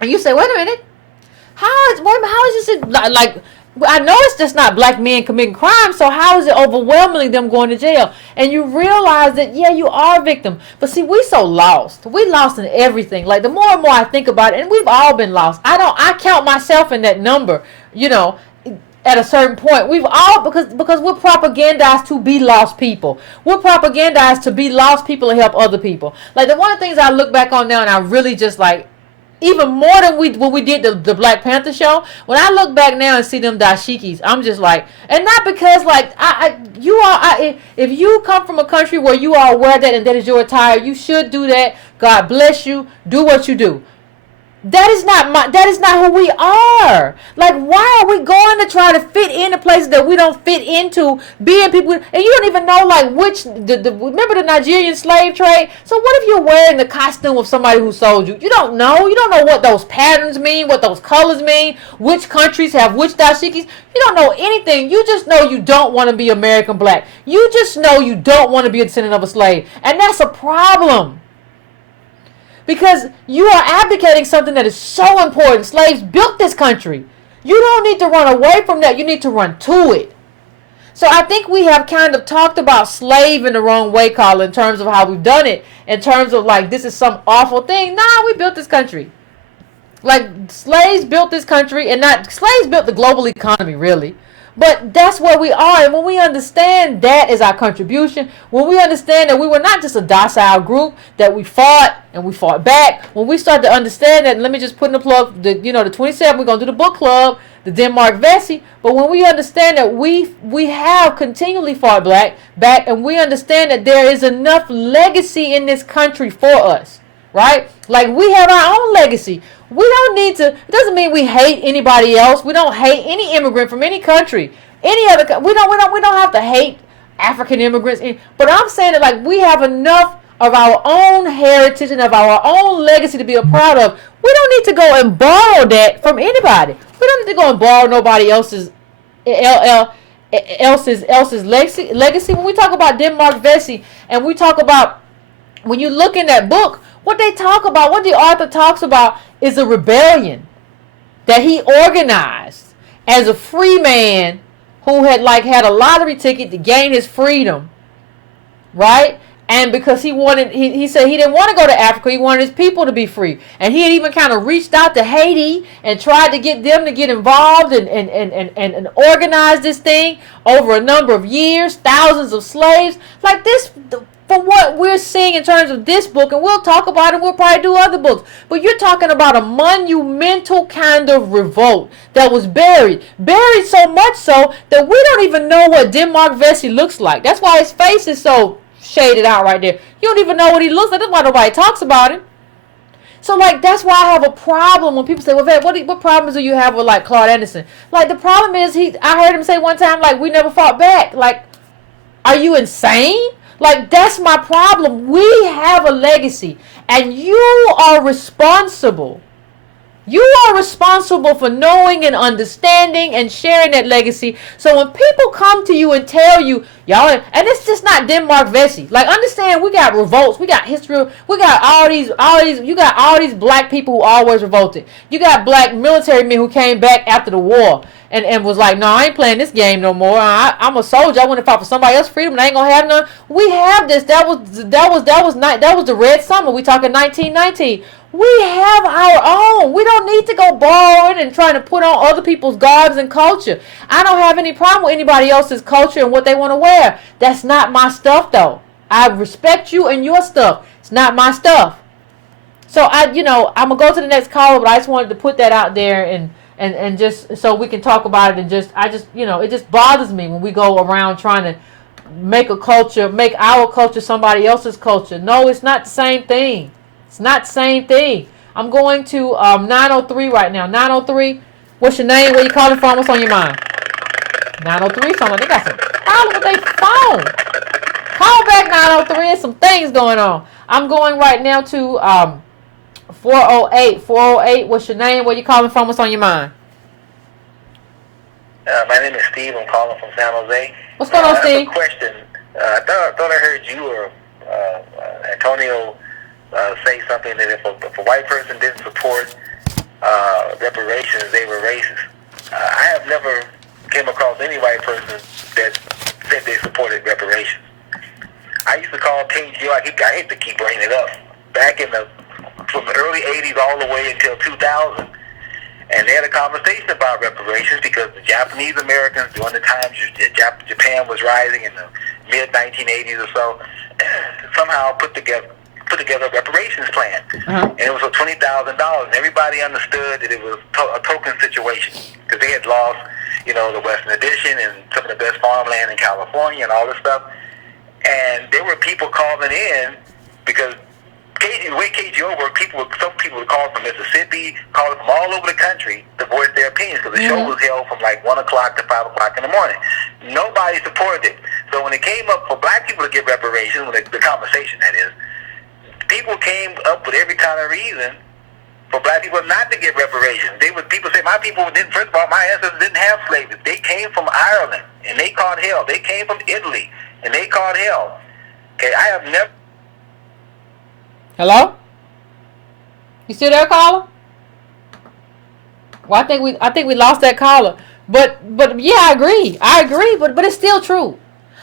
and you say, wait a minute, how is this like? I know it's just not black men committing crime, so how is it overwhelmingly them going to jail? And you realize that, yeah, you are a victim. But see, we so lost. We lost in everything. Like, the more and more I think about it, and we've all been lost. I count myself in that number, you know, at a certain point. We've all, because we're propagandized to be lost people. We're propagandized to be lost people and help other people. Like, one of the things I look back on now, and I really just like, even more than when we did the Black Panther show, when I look back now and see them dashikis, I'm just like, and not because like if you come from a country where you are aware that and that is your attire, you should do that. God bless you. Do what you do. That is not who we are. Like, why are we going to try to fit into places that we don't fit into, being people, and you don't even know, like, remember the Nigerian slave trade? So what if you're wearing the costume of somebody who sold you? You don't know what those patterns mean, what those colors mean, which countries have which dashikis. You don't know anything. You just know you don't want to be American black. You just know you don't want to be a descendant of a slave. And that's a problem. Because you are abdicating something that is so important. Slaves built this country. You don't need to run away from that. You need to run to it. So I think we have kind of talked about slave in the wrong way, Carla, in terms of how we've done it. In terms of like, this is some awful thing. Nah, we built this country. Like, slaves built this country, and slaves built the global economy, really. But that's where we are, and when we understand that is our contribution, when we understand that we were not just a docile group, that we fought and we fought back, when we start to understand that, let me just put in the plug, the 27th, we're going to do the book club, the Denmark Vesey, but when we understand that we have continually fought back, and we understand that there is enough legacy in this country for us, right? Like, we have our own legacy. We don't need to, it doesn't mean we hate anybody else. We don't hate any immigrant from any country. Any other, we don't have to hate African immigrants. But I'm saying that, like, we have enough of our own heritage and of our own legacy to be a proud of. We don't need to go and borrow that from anybody. We don't need to go and borrow nobody else's legacy. When we talk about Denmark Vesey, and we talk about, when you look in that book, what they talk about, what the author talks about, is a rebellion that he organized as a free man who had had a lottery ticket to gain his freedom, right? And because he said he didn't want to go to Africa, he wanted his people to be free. And he had even kind of reached out to Haiti and tried to get them to get involved and organize this thing over a number of years, thousands of slaves. Like this, from what we're seeing in terms of this book, and we'll talk about it, we'll probably do other books, but you're talking about a monumental kind of revolt that was buried so much so that we don't even know what Denmark Vesey looks like. That's why his face is so shaded out right there. You don't even know what he looks like. That's why nobody talks about him. So, like, that's why I have a problem when people say, well, Yvette, what problems do you have with, like, Claude Anderson? Like, the problem is, I heard him say one time, like, we never fought back. Like, are you insane? Like, that's my problem. We have a legacy, and you are responsible. You are responsible for knowing and understanding and sharing that legacy. So when people come to you and tell you, y'all, and it's just not Denmark Vesey. Like, understand, we got revolts, we got history, we got all these, you got all these black people who always revolted. You got black military men who came back after the war and was like, no, I ain't playing this game no more. I'm a soldier. I want to fight for somebody else's freedom, and I ain't gonna have none. We have this. That was the Red Summer. We talking 1919. We have our own. We don't need to go borrowing and trying to put on other people's garbs and culture. I don't have any problem with anybody else's culture and what they want to wear. That's not my stuff, though. I respect you and your stuff. It's not my stuff. So I'm gonna go to the next caller, but I just wanted to put that out there and just so we can talk about it, and it just bothers me when we go around trying to make our culture somebody else's culture. No, it's not the same thing. It's not the same thing. I'm going to 903 right now. 903, what's your name? Where you calling from? What's on your mind? 903, someone, they got some problem with their phone. Call back 903. There's some things going on. I'm going right now to 408. 408, what's your name? Where you calling from? What's on your mind? My name is Steve. I'm calling from San Jose. What's going on, Steve? I have a question. I thought I heard you or Antonio say something that if a white person didn't support reparations, they were racist. I have never came across any white person that said they supported reparations. I used to call KGO, I hate to keep bringing it up, back from the early 80s all the way until 2000. And they had a conversation about reparations because the Japanese Americans, during the time Japan was rising in the mid-1980s or so, somehow put together a reparations plan. Uh-huh. And it was for $20,000. And everybody understood that it was a token situation because they had lost, the Western Addition and some of the best farmland in California and all this stuff. And there were people calling in because the way KGO worked, some people would call from Mississippi, call from all over the country to voice their opinions because the show was held from like 1 o'clock to 5 o'clock in the morning. Nobody supported it. So when it came up for black people to get reparations, the conversation that is, people came up with every kind of reason for black people not to get reparations. People say my people didn't. First of all, my ancestors didn't have slaves. They came from Ireland and they caught hell. They came from Italy and they caught hell. Okay, I have never. Hello? You still there, caller? Well, I think we lost that caller. But yeah, I agree. But it's still true.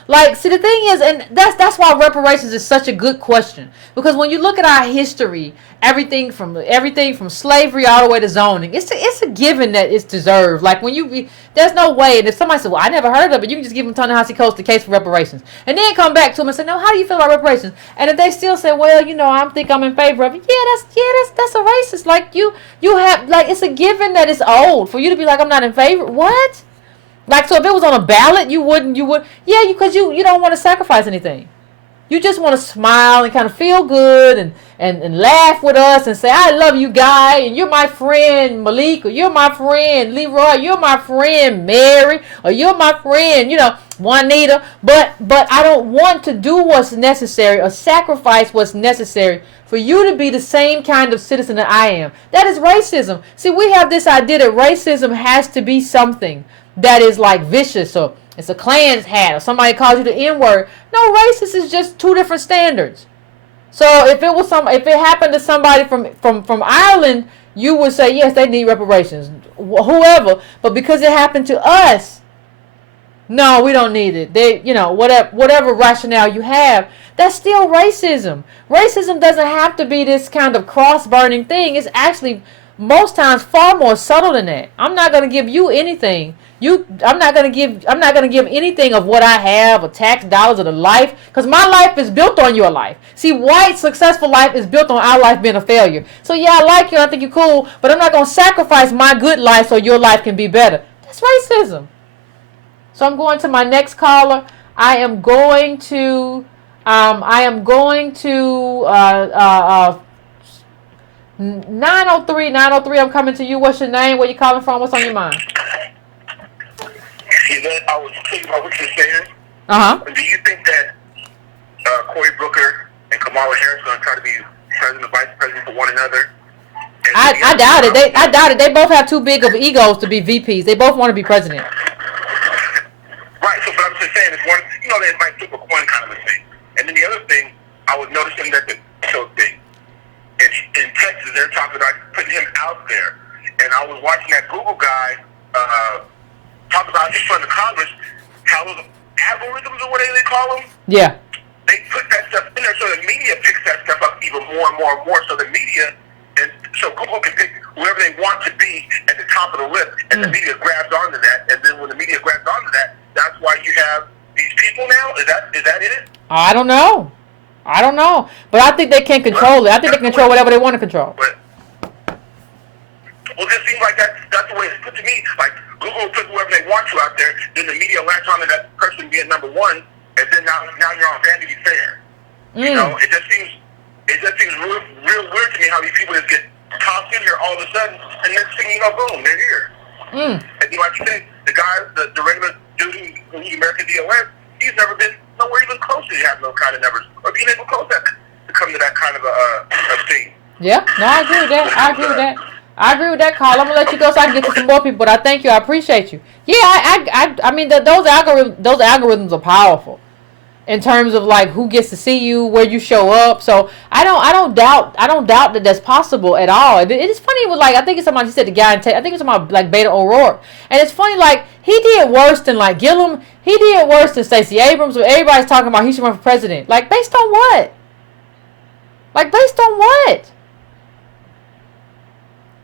Like, see, the thing is, and that's why reparations is such a good question, because when you look at our history, everything from slavery all the way to zoning, it's a given that it's deserved. Like there's no way. And if somebody said, "Well, I never heard of it," you can just give them Ta-Nehisi Coates the case for reparations, and then come back to them and say, "No, how do you feel about reparations?" And if they still say, "Well, I'm in favor of it," that's a racist. Like you have, like, it's a given that it's old for you to be like, "I'm not in favor." What? Like, so if it was on a ballot, you would, yeah, because you don't want to sacrifice anything. You just want to smile and kind of feel good and laugh with us and say, "I love you, Guy, and you're my friend, Malik, or you're my friend, Leroy, you're my friend, Mary, or you're my friend, Juanita." But I don't want to do what's necessary or sacrifice what's necessary for you to be the same kind of citizen that I am. That is racism. See, we have this idea that racism has to be something that is like vicious, or it's a Klan's hat, or somebody calls you the N-word. No, racist is just two different standards. So if it happened to somebody from Ireland, you would say, yes, they need reparations, whoever. But because it happened to us, no, we don't need it. They, whatever rationale you have, that's still racism. Racism doesn't have to be this kind of cross-burning thing. It's actually most times far more subtle than that. I'm not going to give you anything. I'm not gonna give anything of what I have, or tax dollars, or the life, because my life is built on your life. See, white successful life is built on our life being a failure. So yeah, I like you, I think you're cool, but I'm not gonna sacrifice my good life so your life can be better. That's racism. So I'm going to my next caller. I am going to 903. I'm coming to you. What's your name? Where you calling from? What's on your mind? Yvette, I was thinking about what you're saying. Do you think that Cory Booker and Kamala Harris are going to try to be president and vice president for one another? I doubt it. I doubt it. They both have too big of egos to be VPs. They both want to be president. Right. So, but I'm just saying, it's one. They might flip a coin kind of a thing. And then the other thing, I was noticing that the show thing in Texas, they're talking about putting him out there. And I was watching that Google guy talk about in front of Congress how those algorithms or whatever they call them. Yeah. They put that stuff in there so the media picks that stuff up even more and more and more. So the media, and so Google can pick whoever they want to be at the top of the list, and the media grabs onto that. And then when the media grabs onto that, that's why you have these people now. Is that it? I don't know, but I think they can control it. I think they can control whatever they want to control. Well, it just seems like that's the way it's put to me. Like Google will put whoever they want to out there, then the media latch onto that person being number one, and then now you're on Vanity Fair. It just seems real weird to me how these people just get tossed in here all of a sudden, and next thing you know, boom, they're here. And like you said, the guy, the regular dude who's American DOS, he's never been nowhere even close to having those kind of numbers, or being able close to come to that kind of a thing. Yeah, no, I agree with that. I agree with that, Carl. I'm gonna let you go so I can get to some more people. But I thank you. I appreciate you. Yeah, I mean those algorithms are powerful in terms of like who gets to see you, where you show up. So I don't doubt that that's possible at all. It is funny with like I think it's somebody he said the guy in I think it's about like Beto O'Rourke, and it's funny like he did worse than like Gillum. He did worse than Stacey Abrams. Where everybody's talking about he should run for president. Like based on what?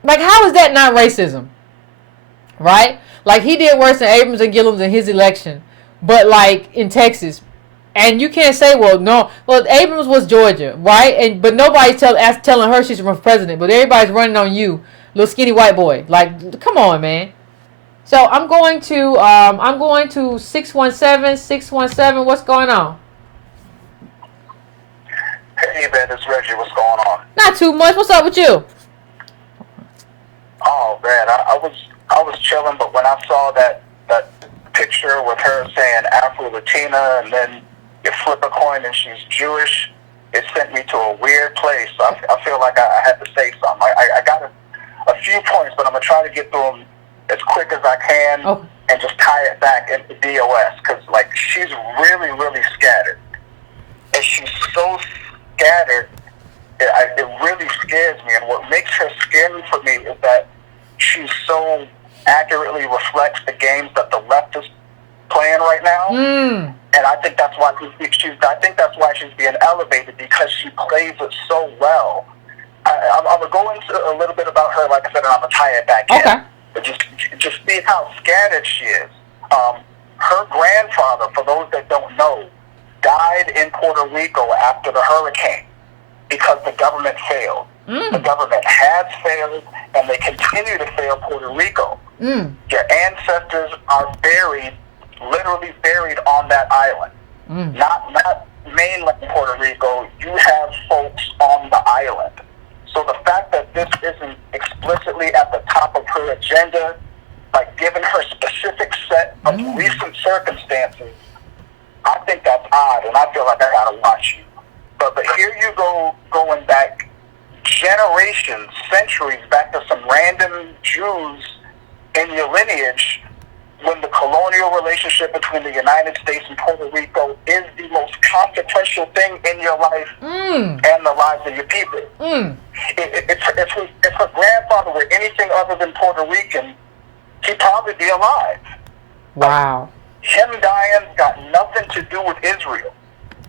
Like, how is that not racism? Right? Like, he did worse than Abrams and Gillum in his election. But, like, in Texas. And you can't say, well, no. Well, Abrams was Georgia, right? But nobody's telling her she should run for president. But everybody's running on you, little skinny white boy. Like, come on, man. So, I'm going to 617. What's going on? Hey, Yvette, it's Reggie. What's going on? Not too much. What's up with you? Oh man, I was chilling, but when I saw that picture with her saying Afro Latina, and then you flip a coin and she's Jewish, it sent me to a weird place. I feel like I had to say something. I got a few points, but I'm gonna try to get through them as quick as I can, and just tie it back into DOS, because like she's really, really scattered, and she's so scattered. It really scares me, and what makes her scary for me is that she so accurately reflects the games that the left is playing right now, and I think that's why she's being elevated, because she plays it so well. I'm gonna go into a little bit about her, like I said, and I'm gonna tie it back in. But just see how scattered she is. Her grandfather, for those that don't know, died in Puerto Rico after the hurricane because the government failed. The government has failed, and they continue to fail Puerto Rico. Your ancestors are literally buried on that island. Not mainland Puerto Rico. You have folks on the island. So the fact that this isn't explicitly at the top of her agenda, like given her specific set of recent circumstances, I think that's odd, and I feel like I gotta watch you. But here you go, going back generations, centuries, back to some random Jews in your lineage, when the colonial relationship between the United States and Puerto Rico is the most consequential thing in your life and the lives of your people. If her grandfather were anything other than Puerto Rican, he'd probably be alive. Wow. Him dying got nothing to do with Israel.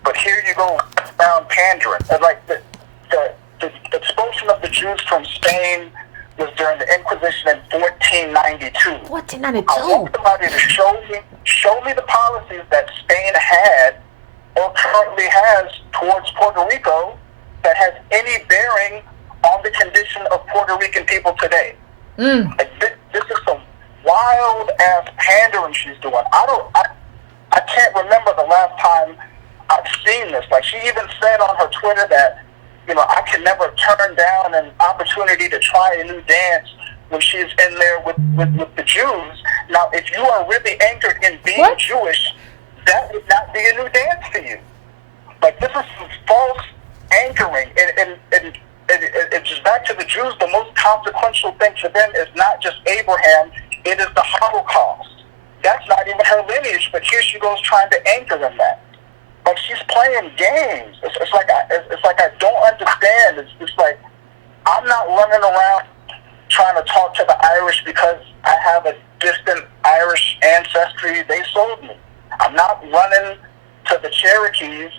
But here you go around pandering. And like the expulsion of the Jews from Spain was during the Inquisition in 1492. 1492. I want somebody to show me the policies that Spain had or currently has towards Puerto Rico that has any bearing on the condition of Puerto Rican people today. Like this is some wild ass pandering she's doing. I can't remember the last time I've seen this. Like she even said on her Twitter that, I can never turn down an opportunity to try a new dance when she's in there with the Jews. Now, if you are really anchored in being Jewish, that would not be a new dance for you. Like, this is some false anchoring. And it's just back to the Jews, the most consequential thing for them is not just Abraham, it is the Holocaust. That's not even her lineage, but here she goes trying to anchor in that. Like, she's playing games. It's like I don't understand. It's just like I'm not running around trying to talk to the Irish because I have a distant Irish ancestry. They sold me. I'm not running to the Cherokees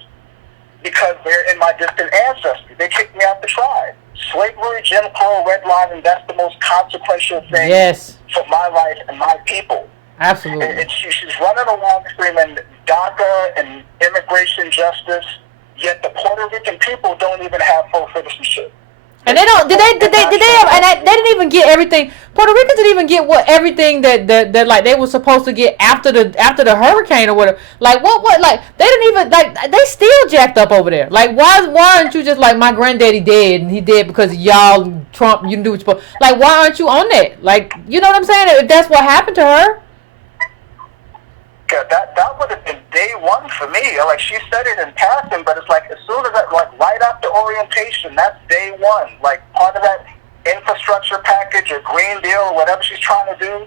because they're in my distant ancestry. They kicked me out the tribe. Slavery, Jim Crow, redlining, that's the most consequential thing for my life and my people. Absolutely. And she's running around screaming DACA and immigration justice, yet the Puerto Rican people don't even have full citizenship. And they don't. Did they have? And they didn't even get everything. Puerto Ricans didn't even get everything that like they were supposed to get after the hurricane or whatever. Like what like they didn't even like they still jacked up over there. Like why aren't you just like my granddaddy dead and he dead because y'all Trump you can do what you're supposed. Like why aren't you on that? Like you know what I'm saying? If that's what happened to her. Yeah, that would have been day one for me. Like she said it in passing, but it's like as soon as right after orientation, that's day one. Like part of that infrastructure package or Green Deal or whatever she's trying to do,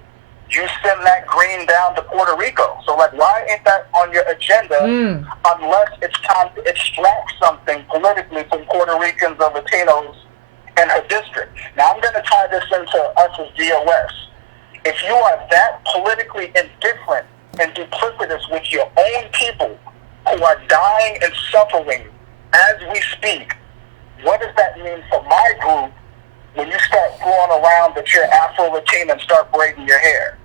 you send that green down to Puerto Rico. So like, why ain't that on your agenda unless it's time to extract something politically from Puerto Ricans or Latinos in her district? Now I'm going to tie this into us as DOS. If you are that politically indifferent and duplicitous with your own people who are dying and suffering as we speak, what does that mean for my group when you start throwing around that you're Afro-Latina and start braiding your hair?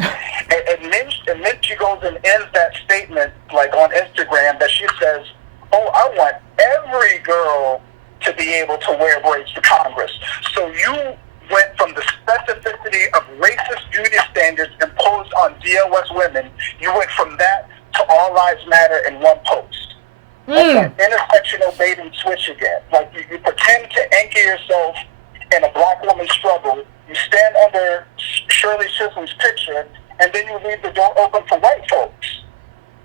and then she goes and ends that statement like on Instagram that she says, oh, I want every girl to be able to wear braids to Congress. So you went from the specificity of racist beauty standards imposed on DOS women, you went from that to All Lives Matter in one post. That's that intersectional bait and switch again. Like you pretend to anchor yourself in a black woman's struggle. You stand under Shirley Chisholm's picture, and then you leave the door open for white folks.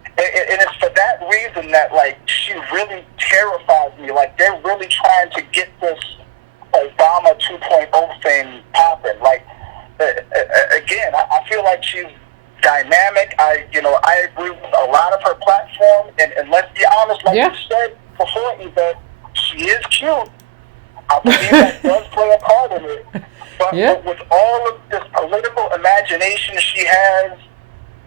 And it's for that reason that, like, she really terrifies me. Like, they're really trying to get this Obama 2.0 thing popping. Like, again, I feel like she's dynamic. I agree with a lot of her platform. And let's be honest, like you said before, Yvette, she is cute. I believe that does play a part in it. But with all of this political imagination she has,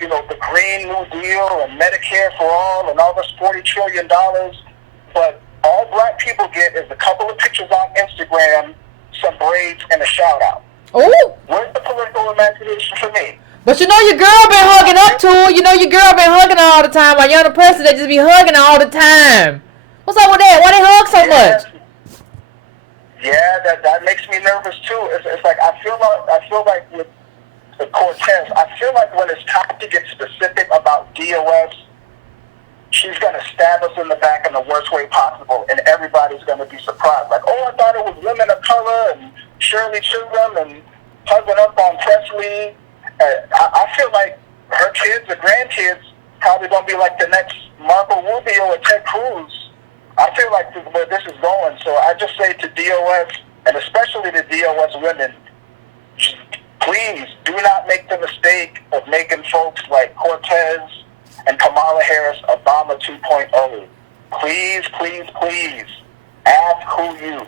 you know, the Green New Deal and Medicare for all and all this $40 trillion, but all black people get is a couple of pictures on Instagram, some braids, and a shout-out. Oh! Where's the political imagination for me? But you know your girl been hugging up to her. You know your girl been hugging her all the time. Like, you're the president, they just be hugging her all the time. What's up with that? Why they hug so much? Yeah, that makes me nervous too. It's like I feel like with Cortez, I feel like when it's time to get specific about DOS, she's gonna stab us in the back in the worst way possible, and everybody's gonna be surprised. Like, oh, I thought it was women of color and Shirley Chisholm and hugging up on Presley. I feel like her kids or grandkids probably gonna be like the next Marco Rubio or Ted Cruz. I feel like where this is going. So I just say to DOS, and especially the DOS women, please do not make the mistake of making folks like Cortez and Kamala Harris Obama 2.0. Please, please, please, ask who you.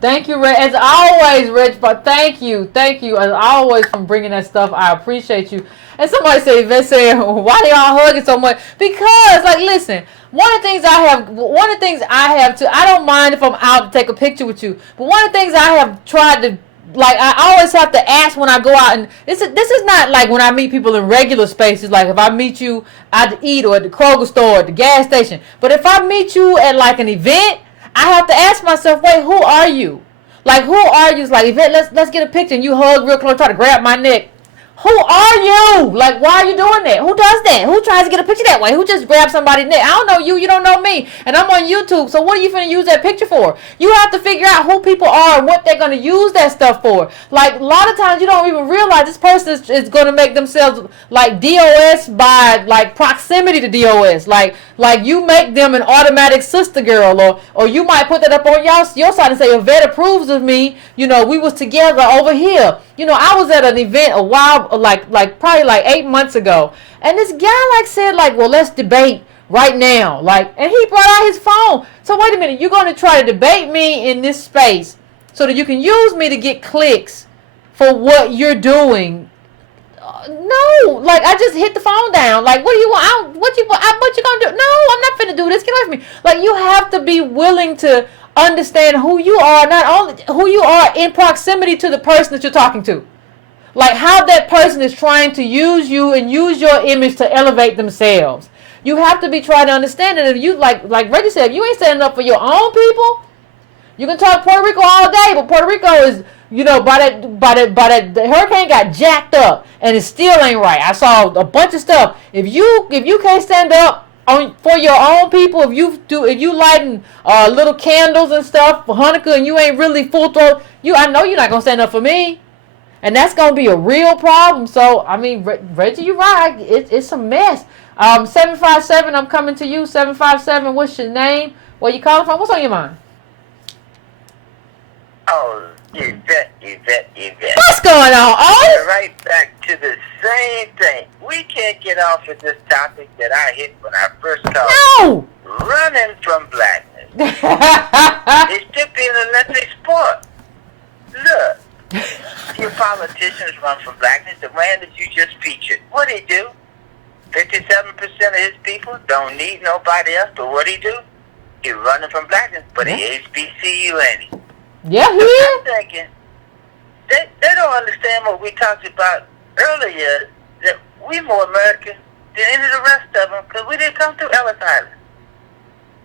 Thank you, Reg. As always, Reg, but thank you as always for bringing that stuff. I appreciate you. And somebody said, why they all hugging so much? Because, like, listen, one of the things I have too, I don't mind if I'm out to take a picture with you, but one of the things I have tried to, like, I always have to ask when I go out, and this is not like when I meet people in regular spaces, like if I meet you out to eat or at the Kroger store or at the gas station, but if I meet you at like an event, I have to ask myself, wait, who are you? Like, who are you? It's like, Yvette, let's get a picture, and you hug real close, try to grab my neck. Who are you? Like, why are you doing that? Who does that? Who tries to get a picture that way? Who just grabs somebody's neck? I don't know you. You don't know me. And I'm on YouTube. So what are you finna use that picture for? You have to figure out who people are and what they're going to use that stuff for. Like, a lot of times you don't even realize this person is going to make themselves like DOS by like proximity to DOS. Like you make them an automatic sister girl, or you might put that up on your side and say, Yvette approves of me. You know, we was together over here. You know, I was at an event a while, like probably like 8 months ago, and this guy like said like, well, let's debate right now, like, and he brought out his phone. So wait a minute, you're going to try to debate me in this space so that you can use me to get clicks for what you're doing? No, like, I just hit the phone down. Like, what do you want? What you gonna do? No, I'm not finna do this. Get away from me. Like, you have to be willing to understand who you are, not only who you are in proximity to the person that you're talking to. Like, how that person is trying to use you and use your image to elevate themselves. You have to be trying to understand it. If you, like Reggie said, if you ain't standing up for your own people, you can talk Puerto Rico all day, but Puerto Rico is, you know, by that the hurricane got jacked up and it still ain't right. I saw a bunch of stuff. If you can't stand up for your own people, if you lighting little candles and stuff for Hanukkah and you ain't really full throat, I know you're not gonna stand up for me, and that's gonna be a real problem. So I mean, Reggie, you're right. It's a mess. 757, I'm coming to you. 757, what's your name? Where you calling from? What's on your mind? Oh, Yvette. What's going on? Oh, Right back to the same thing. We can't get off of this topic that I hit when I first called. no. Running from blackness. It should be an Olympic sport. Look, your politicians run from blackness. The man that you just featured, what'd he do? 57% of his people don't need nobody else, but what'd he do? He running from blackness, but he HBCU, ain't he? Yeah, he is. I'm thinking, they don't understand what we talked about earlier, that we more American than any of the rest of them, because we didn't come through Ellis Island.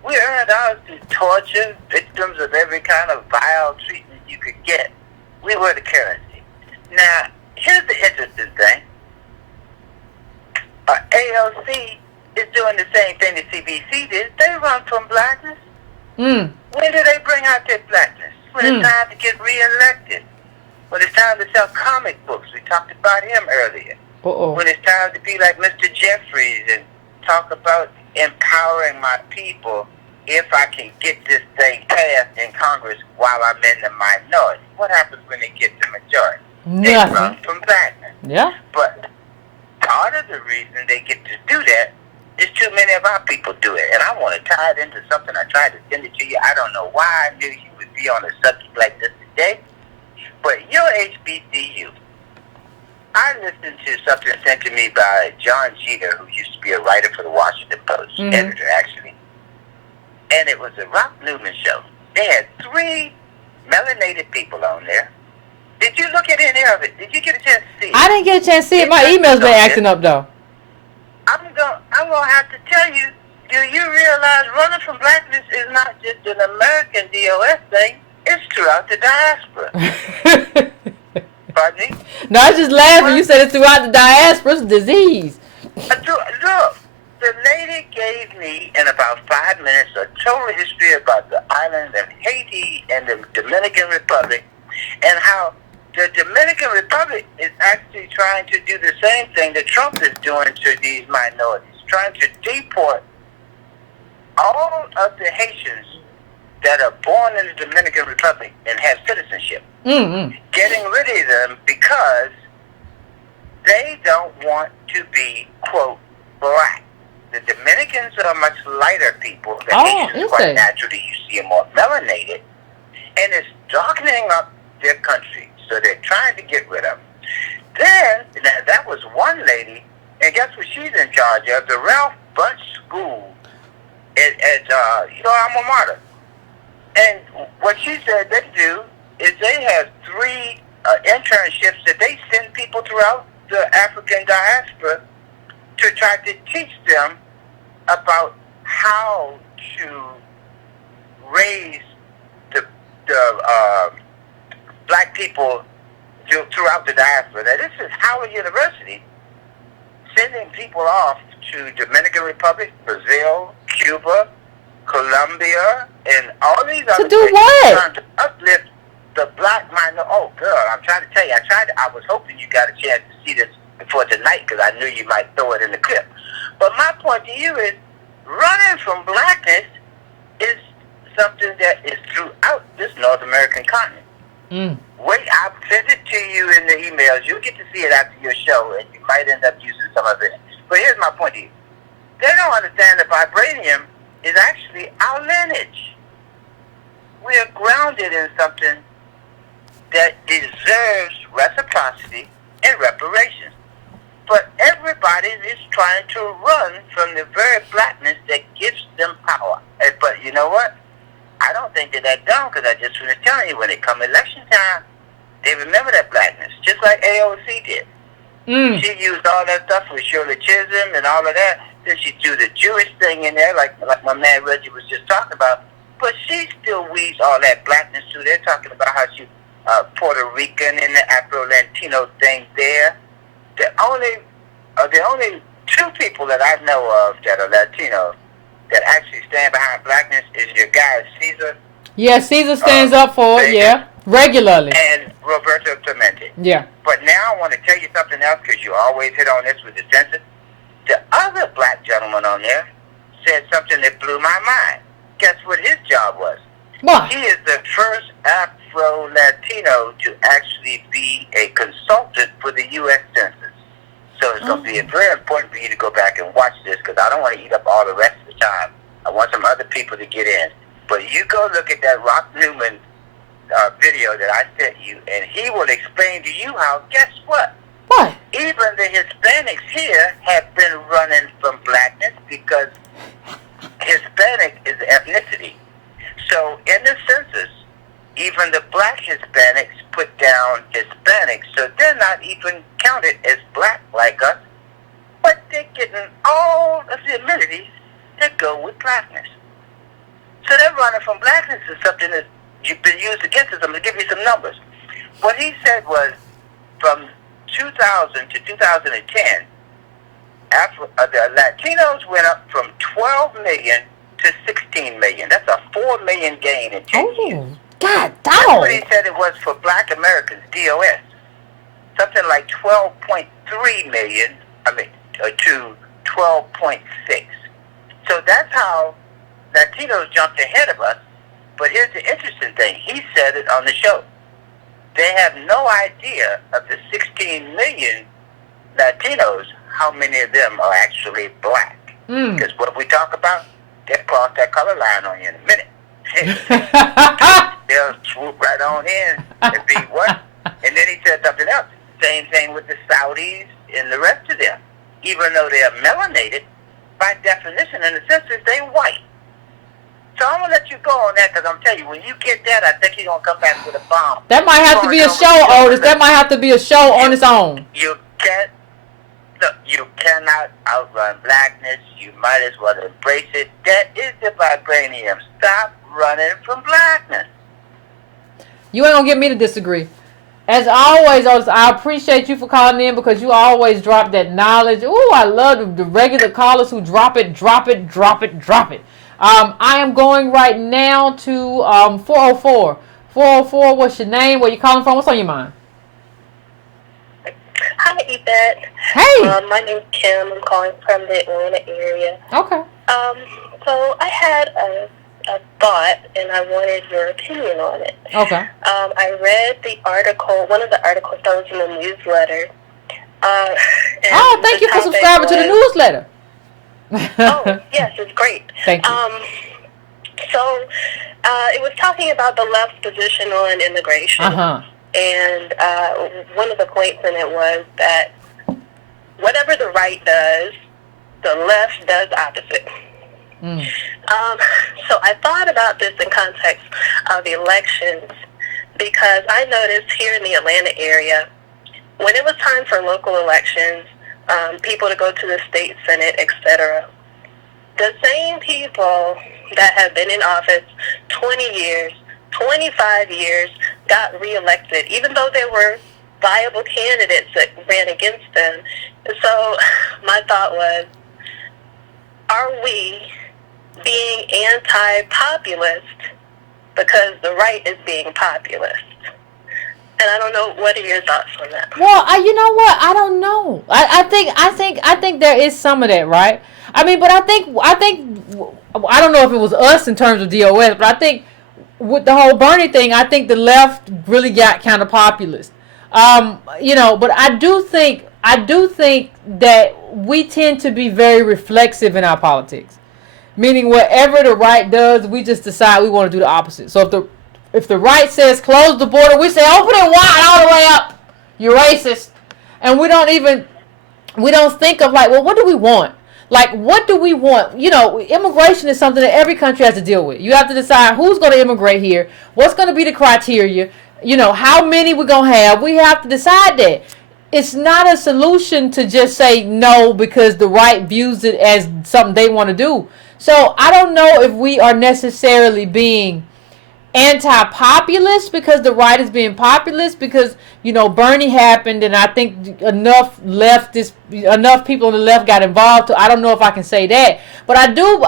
We earned ours through torture, victims of every kind of vile treatment you could get. We were the currency. Now, here's the interesting thing. AOC is doing the same thing the CBC did. They run from blackness. Mm. When do they bring out their blackness? When it's time to get reelected. When it's time to sell comic books. We talked about him earlier. Uh-oh. When it's time to be like Mr. Jeffries and talk about empowering my people if I can get this thing passed in Congress while I'm in the minority. What happens when they get the majority? They run Nothing. from blackness. Yeah. But part of the reason they get to do that is too many of our people do it. And I want to tie it into something. I tried to send it to you. I don't know why I knew you would be on a subject like this today. But your HBCU, I listened to something sent to me by John Jeter, who used to be a writer for the Washington Post, editor actually. And it was a Rock Newman show. They had 3 melanated people on there. Did you look at any of it? Did you get a chance to see it? I didn't get a chance to see it. My email's been acting up though. I'm gonna have to tell you, do you realize running from blackness is not just an American DOS thing, it's throughout the diaspora. Pardon me? No, I was just laughing. You said it's throughout the diaspora. It's a disease. Look, the lady gave me in about 5 minutes a total history about the island of Haiti and the Dominican Republic and how the Dominican Republic is actually trying to do the same thing that Trump is doing to these minorities, trying to deport all of the Haitians that are born in the Dominican Republic and have citizenship. Mm-hmm. Getting rid of them because they don't want to be, quote, black. The Dominicans are much lighter people than Haitians, quite naturally. You see them more melanated. And it's darkening up their country. So they're trying to get rid of them. Then, that was one lady, and guess what she's in charge of? The Ralph Bunche School at your alma mater. And what she said they do is they have 3 internships that they send people throughout the African diaspora to try to teach them about how to raise the black people throughout the diaspora. Now, this is Howard University sending people off to Dominican Republic, Brazil, Cuba, Colombia, and all these other do places what? trying to uplift the black minority. Oh, girl, I'm trying to tell you. I was hoping you got a chance to see this before tonight because I knew you might throw it in the clip. But my point to you is running from blackness is something that is throughout this North American continent. Mm. Wait, I'll send it to you in the emails. You'll get to see it after your show, and you might end up using some of it. But here's my point to you. They don't understand that vibranium is actually our lineage. We are grounded in something that deserves reciprocity and reparations. But everybody is trying to run from the very blackness that gives them power. But you know what? I don't think they're that dumb because I just finished telling you when it comes election time, they remember that blackness, just like AOC did. Mm. She used all that stuff with Shirley Chisholm and all of that. Then she threw the Jewish thing in there, like my man Reggie was just talking about. But she still weaves all that blackness through. They're talking about how she Puerto Rican and the Afro-Latino thing there. The only 2 people that I know of that are Latino that actually stand behind blackness is your guy Caesar. Yeah, Caesar stands up for it, yeah, regularly. And Roberto Clemente. Yeah. But now I want to tell you something else because you always hit on this with the census. The other black gentleman on there said something that blew my mind. Guess what his job was? What? He is the first Afro-Latino to actually be a consultant for the U.S. Census. So it's going to be very important for you to go back and watch this because I don't want to eat up all the rest of the time. I want some other people to get in. But you go look at that Rock Newman video that I sent you, and he will explain to you how, guess what? What? Even the Hispanics here have been running from blackness because Hispanic is ethnicity. So in the census, even the black Hispanics put down Hispanics, so they're not even counted as black like us, but they're getting all of the amenities that go with blackness. So they're running from blackness is something that you've been used against us. I'm going to give you some numbers. What he said was from 2000 to 2010, the Latinos went up from 12 million to 16 million. That's a 4 million gain in 10 years. God That's dog. what he said it was for black Americans, DOS. Something like 12.3 million, to 12.6. So that's how Latinos jumped ahead of us. But here's the interesting thing. He said it on the show. They have no idea of the 16 million Latinos, how many of them are actually black. Because what we talk about, they'll cross that color line on you in a minute. They'll swoop right on in and be what? And then he said something else. Same thing with the Saudis and the rest of them. Even though they are melanated, by definition, in the census, they white. So I'm going to let you go on that because I'm telling you, when you get that, I think you're going to come back with a bomb. That might have to be a show, Otis. That might have to be a show on its own. You cannot outrun blackness. You might as well embrace it. That is the vibranium. Stop running from blackness. You ain't going to get me to disagree. As always, Otis, I appreciate you for calling in because you always drop that knowledge. Ooh, I love the regular callers who drop it. I am going right now to 404. 404, what's your name? Where you calling from? What's on your mind? Hi, Yvette. Hey. My name's Kim. I'm calling from the Atlanta area. Okay. So I had a thought, and I wanted your opinion on it. Okay. I read the article, one of the articles that was in the newsletter. Thank you for subscribing to the newsletter. Oh, yes, it's great. Thank you. So it was talking about the left's position on immigration. Uh-huh. And one of the points in it was that whatever the right does, the left does opposite. So I thought about this in context of elections because I noticed here in the Atlanta area, when it was time for local elections, people to go to the state senate, etc., the same people that have been in office 20 years, 25 years, got reelected, even though there were viable candidates that ran against them. So my thought was, are we being anti-populist because the right is being populist? And I don't know, what are your thoughts on that? Well, you know what? I don't know. I think there is some of that, right? I mean, but I think I don't know if it was us in terms of DOS, but I think with the whole Bernie thing, I think the left really got kind of populist. But I do think that we tend to be very reflexive in our politics. Meaning whatever the right does, we just decide we want to do the opposite. So if the right says close the border, we say open it wide all the way up. You're racist. And we don't think of like, well, what do we want? Like, what do we want? Immigration is something that every country has to deal with. You have to decide who's going to immigrate here, what's going to be the criteria, how many we're going to have. We have to decide that. It's not a solution to just say no because the right views it as something they want to do. So I don't know if we are necessarily being anti-populist because the right is being populist because Bernie happened and I think enough people on the left got involved. I don't know if I can say that, but I do.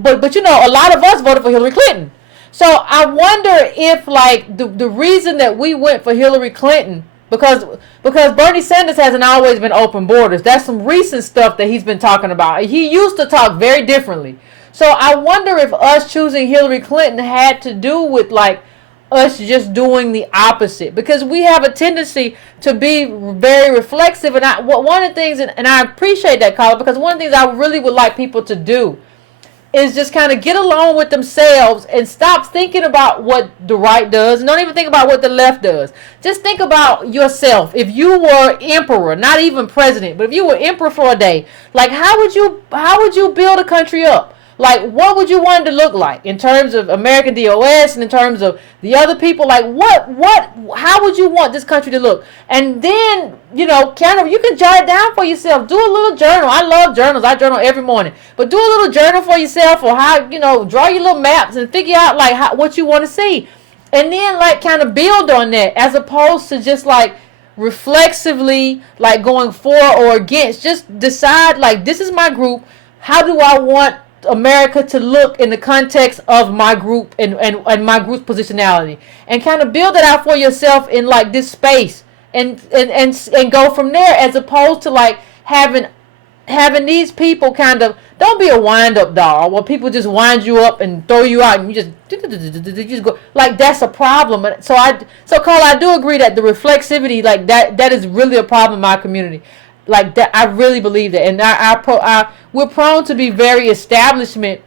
But a lot of us voted for Hillary Clinton. So I wonder if like the reason that we went for Hillary Clinton because Bernie Sanders hasn't always been open borders. That's some recent stuff that he's been talking about. He used to talk very differently. So I wonder if us choosing Hillary Clinton had to do with like us just doing the opposite because we have a tendency to be very reflexive. And one of the things, and I appreciate that, caller, because one of the things I really would like people to do is just kind of get along with themselves and stop thinking about what the right does and don't even think about what the left does. Just think about yourself. If you were emperor, not even president, but if you were emperor for a day, like how would you build a country up? Like, what would you want it to look like in terms of American DOS and in terms of the other people? Like, how would you want this country to look? And then, you can jot it down for yourself. Do a little journal. I love journals. I journal every morning. But do a little journal for yourself or draw your little maps and figure out, like, what you want to see. And then, like, kind of build on that as opposed to just, like, reflexively, like, going for or against. Just decide, like, this is my group. How do I want America to look in the context of my group and my group's positionality, and kind of build it out for yourself in, like, this space, and go from there, as opposed to, like, having these people kind of, don't be a wind-up doll where people just wind you up and throw you out and you just go, like, that's a problem. So Carla, I do agree that the reflexivity, like, that is really a problem in my community. Like, that, I really believe that. And we're prone to be very establishment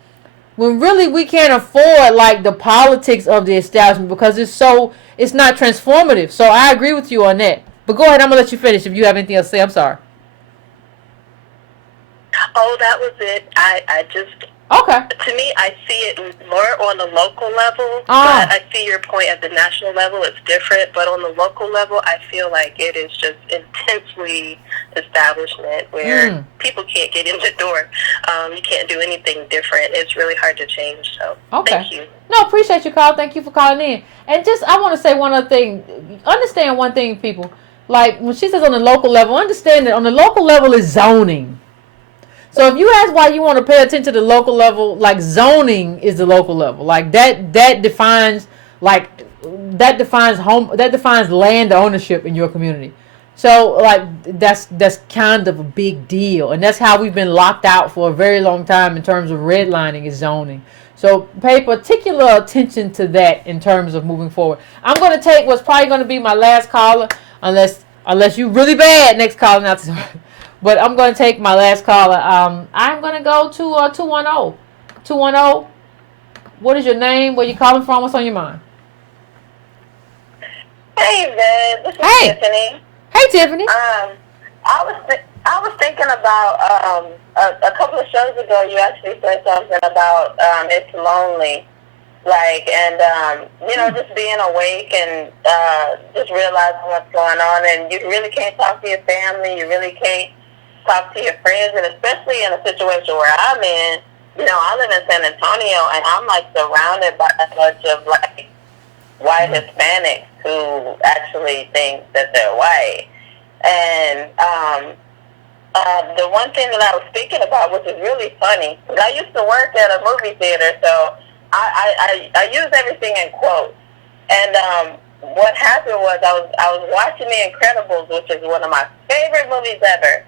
when really we can't afford, like, the politics of the establishment, because it's not transformative. So I agree with you on that. But go ahead, I'm going to let you finish if you have anything else to say. I'm sorry. Oh, that was it. I just, okay. To me, I see it more on the local level, but I see your point at the national level. It's different, but on the local level, I feel like it is just intensely establishment where people can't get in the door. You can't do anything different. It's really hard to change. So, thank you. No, appreciate you, Carl. Thank you for calling in. And just, I want to say one other thing. Understand one thing, people. Like, when she says on the local level, understand that on the local level is zoning. So if you ask why you want to pay attention to the local level, like, zoning is the local level. Like, that defines, like, that defines land ownership in your community. So, like, that's kind of a big deal. And that's how we've been locked out for a very long time in terms of redlining is zoning. So pay particular attention to that in terms of moving forward. I'm going to take what's probably going to be my last caller, unless you really bad next caller. Not to, but I'm going to take my last caller. I'm going to go to 210. 210. What is your name? Where you calling from? What's on your mind? Hey, Yvette. This is Tiffany. Hey, Tiffany. I was thinking about a couple of shows ago. You actually said something about it's lonely, like, and just being awake and just realizing what's going on, and you really can't talk to your family. You really can't talk to your friends, and especially in a situation where I'm in. I live in San Antonio, and I'm, like, surrounded by a bunch of, like, white Hispanics who actually think that they're white. And the one thing that I was thinking about, which is really funny, because I used to work at a movie theater, so I use everything in quotes. And what happened was I was watching The Incredibles, which is one of my favorite movies ever.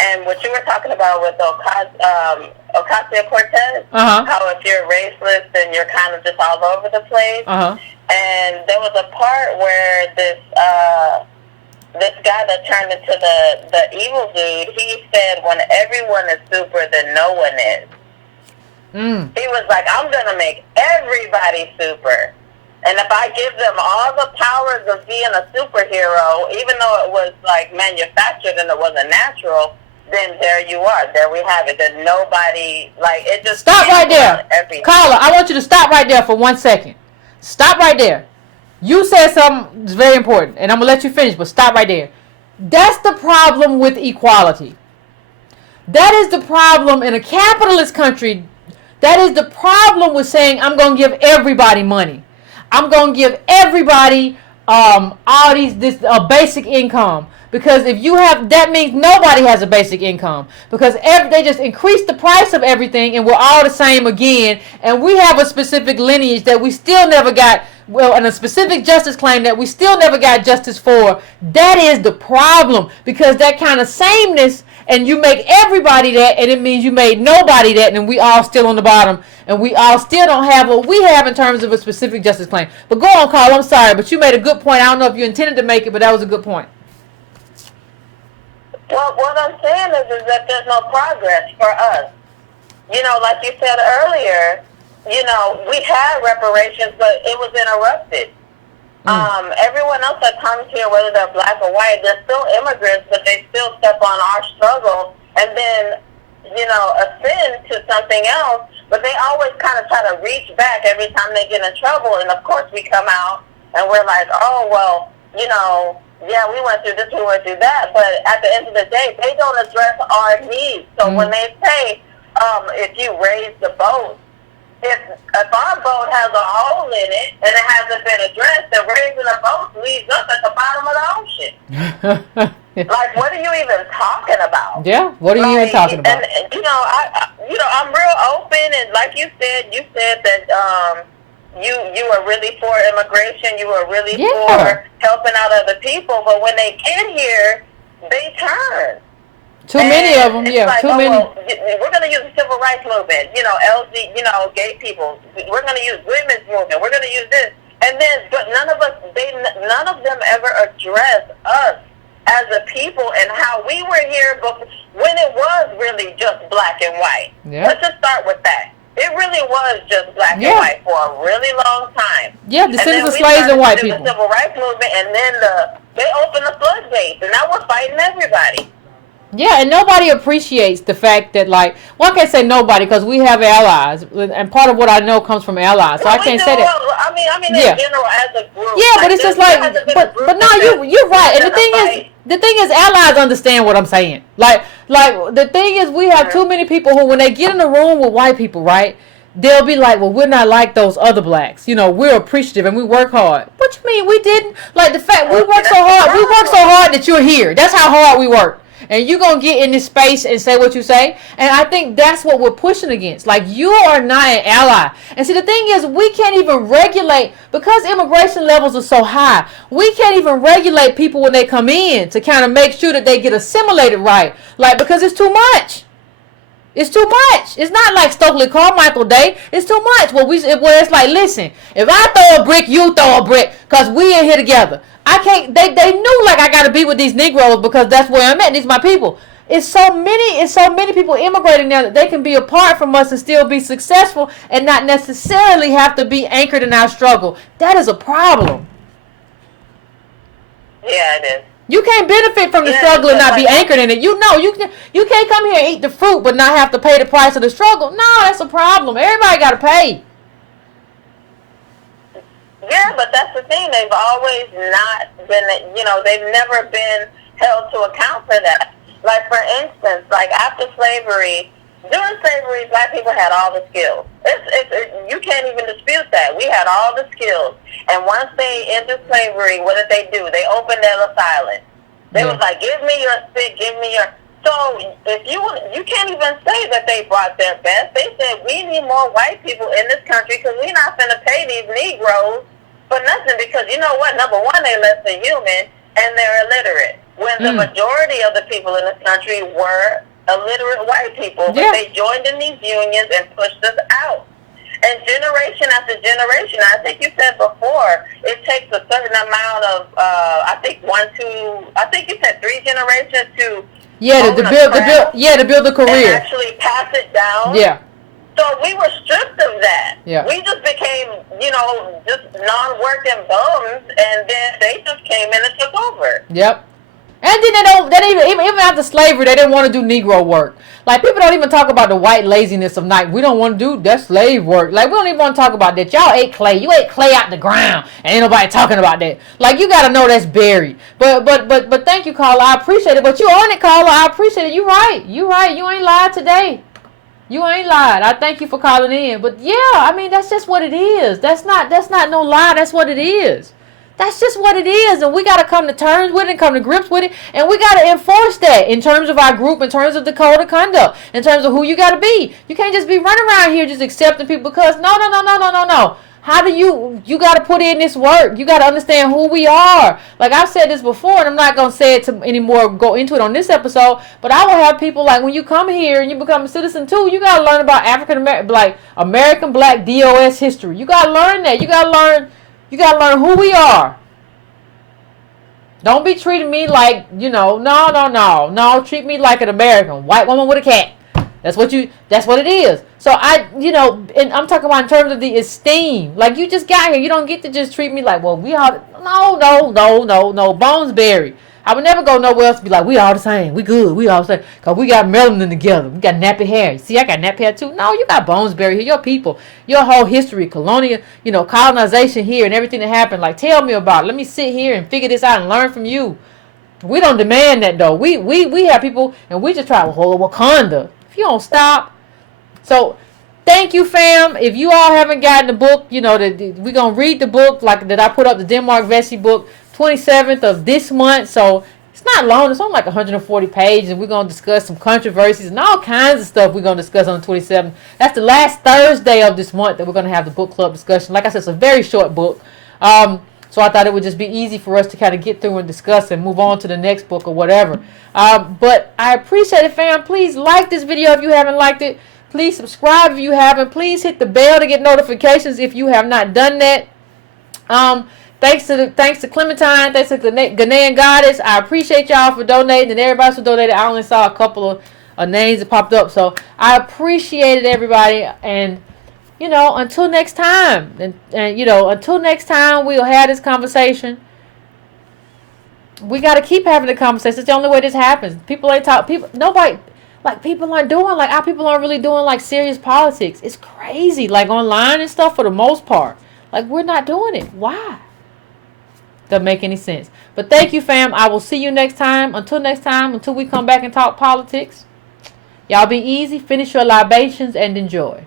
And what you were talking about with Ocasio Cortez, how if you're raceless, then you're kind of just all over the place. And there was a part where this guy that turned into the evil dude, he said, when everyone is super, then no one is. He was like, I'm going to make everybody super. And if I give them all the powers of being a superhero, even though it was, like, manufactured and it wasn't natural, then there you are. There we have it. That nobody, like, it just... Stop right there. Carla, I want you to stop right there for 1 second. Stop right there. You said something that's very important, and I'm going to let you finish, but stop right there. That's the problem with equality. That is the problem in a capitalist country. That is the problem with saying, I'm going to give everybody money. I'm going to give everybody this basic income. Because if you have, that means nobody has a basic income. Because they just increase the price of everything and we're all the same again. And we have a specific lineage that we still never got, and a specific justice claim that we still never got justice for. That is the problem. Because that kind of sameness, and you make everybody that, and it means you made nobody that, and we all still on the bottom. And we all still don't have what we have in terms of a specific justice claim. But go on, Carl, I'm sorry, but you made a good point. I don't know if you intended to make it, but that was a good point. Well, what I'm saying is that there's no progress for us. Like you said earlier, we had reparations, but it was interrupted. Everyone else that comes here, whether they're black or white, they're still immigrants, but they still step on our struggle and then, ascend to something else. But they always kind of try to reach back every time they get in trouble. And, of course, we come out and we're like, oh, well, yeah, we went through this, we went through that, but at the end of the day, they don't address our needs. So when they say, if you raise the boat, if our vote has a hole in it and it hasn't been addressed, then raising a vote leaves us at the bottom of the ocean. Like, what are you even talking about? Yeah, what are you even talking about? And I'm real open, and like you said that you were really for immigration, you were really for helping out other people, but when they get here, they turn. Too many of them, like, too many. Well, we're going to use the civil rights movement, gay people. We're going to use women's movement. We're going to use this, and then, but none of them ever address us as a people and how we were here before, when it was really just black and white. Yeah. Let's just start with that. It really was just black and white for a really long time. Yeah, descendants of slaves and white people. The civil rights movement, and then they opened the floodgates, and now we're fighting everybody. Yeah, and nobody appreciates the fact that, like, well, I can't say nobody because we have allies, and part of what I know comes from allies, so I can't say that. Well, I mean, in general, as a group. Yeah, but it's just like, but no, you're right, and the thing is, allies understand what I'm saying. Like the thing is, we have too many people who, when they get in the room with white people, right, they'll be like, well, we're not like those other blacks. You know, we're appreciative and we work hard. What you mean we didn't? Like, the fact we work so hard that you're here. That's how hard we work. And you're going to get in this space and say what you say. And I think that's what we're pushing against. Like, you are not an ally. And see, the thing is, we can't even regulate, because immigration levels are so high, we can't even regulate people when they come in to kind of make sure that they get assimilated right. Like, because it's too much. It's too much. It's not like Stokely Carmichael Day. It's too much. Well, it's like, listen, if I throw a brick, you throw a brick, because we in here together. I can't, they knew, like, I got to be with these Negroes because that's where I'm at. These are my people. It's so many people immigrating now that they can be apart from us and still be successful and not necessarily have to be anchored in our struggle. That is a problem. Yeah, it is. You can't benefit from the struggle and not be anchored in it. You know, you can't come here and eat the fruit but not have to pay the price of the struggle. No, that's a problem. Everybody got to pay. Yeah, but that's the thing. They've always not been, they've never been held to account for that. Like, for instance, like, after slavery, during slavery, black people had all the skills. You can't even dispute that. We had all the skills. And once they entered slavery, what did they do? They opened Ellis Island. They was like, give me your stick, give me your... So, if you can't even say that they brought their best. They said, we need more white people in this country because we're not going to pay these Negroes for nothing, because you know what? Number one, they're less than human, and they're illiterate. When the majority of the people in this country were illiterate white people, but they joined in these unions and pushed us out. And generation after generation, I think you said before, it takes a certain amount of, I think you said 3 generations to to build a career. And actually pass it down. Yeah. So we were stripped of that. Yeah. We just became, just non-working bums, and then they just came in and took over. Yep. And then they even after slavery, they didn't want to do Negro work. Like, people don't even talk about the white laziness of night. We don't want to do that slave work. Like, we don't even want to talk about that. Y'all ate clay. You ate clay out the ground, and ain't nobody talking about that. Like, you got to know that's buried. But thank you, Carla. I appreciate it. But you on it, Carla. I appreciate it. You right. You ain't lied today. You ain't lied. I thank you for calling in. But yeah, I mean, that's just what it is. That's not no lie. That's what it is. That's just what it is. And we got to come to terms with it and come to grips with it. And we got to enforce that in terms of our group, in terms of the code of conduct, in terms of who you got to be. You can't just be running around here just accepting people because no. How do you got to put in this work? You got to understand who we are. Like, I've said this before, and I'm not going to say it anymore, go into it on this episode, but I will have people, like, when you come here and you become a citizen too, you got to learn about American Black DOS history. You got to learn that. You got to learn who we are. Don't be treating me like, no. Treat me like an American white woman with a cat. That's what it is. So and I'm talking about in terms of the esteem. Like, you just got here. You don't get to just treat me like, well, we all, no, bones buried. I would never go nowhere else to be like, we all the same. We good. We all the same. Because we got melanin together. We got nappy hair. You see, I got nappy hair too. No, you got bones buried here. Your people, your whole history, colonial, colonization here and everything that happened. Like, tell me about it. Let me sit here and figure this out and learn from you. We don't demand that, though. We have people, and we just try to hold Wakanda. If you don't stop. So thank you, fam. If you all haven't gotten the book, we're going to read the book like that I put up, the Denmark Vesey book, 27th of this month. So it's not long. It's only like 140 pages, and we're going to discuss some controversies and all kinds of stuff we're going to discuss on the 27th. That's the last Thursday of this month that we're going to have the book club discussion. Like I said, it's a very short book. So I thought it would just be easy for us to kind of get through and discuss and move on to the next book or whatever. But I appreciate it, fam. Please like this video if you haven't liked it. Please subscribe if you haven't. Please hit the bell to get notifications if you have not done that. Thanks to Clementine. Thanks to Ghanaian Goddess. I appreciate y'all for donating, and everybody who donated. I only saw a couple of names that popped up. So I appreciate it, everybody. And until next time, until next time, we'll have this conversation. We got to keep having the conversation. It's the only way this happens. People ain't talk. People aren't doing, like, our people aren't really doing, like, serious politics. It's crazy, like, online and stuff for the most part. Like, we're not doing it. Why? Doesn't make any sense. But thank you, fam. I will see you next time. Until we come back and talk politics, y'all be easy, finish your libations, and enjoy.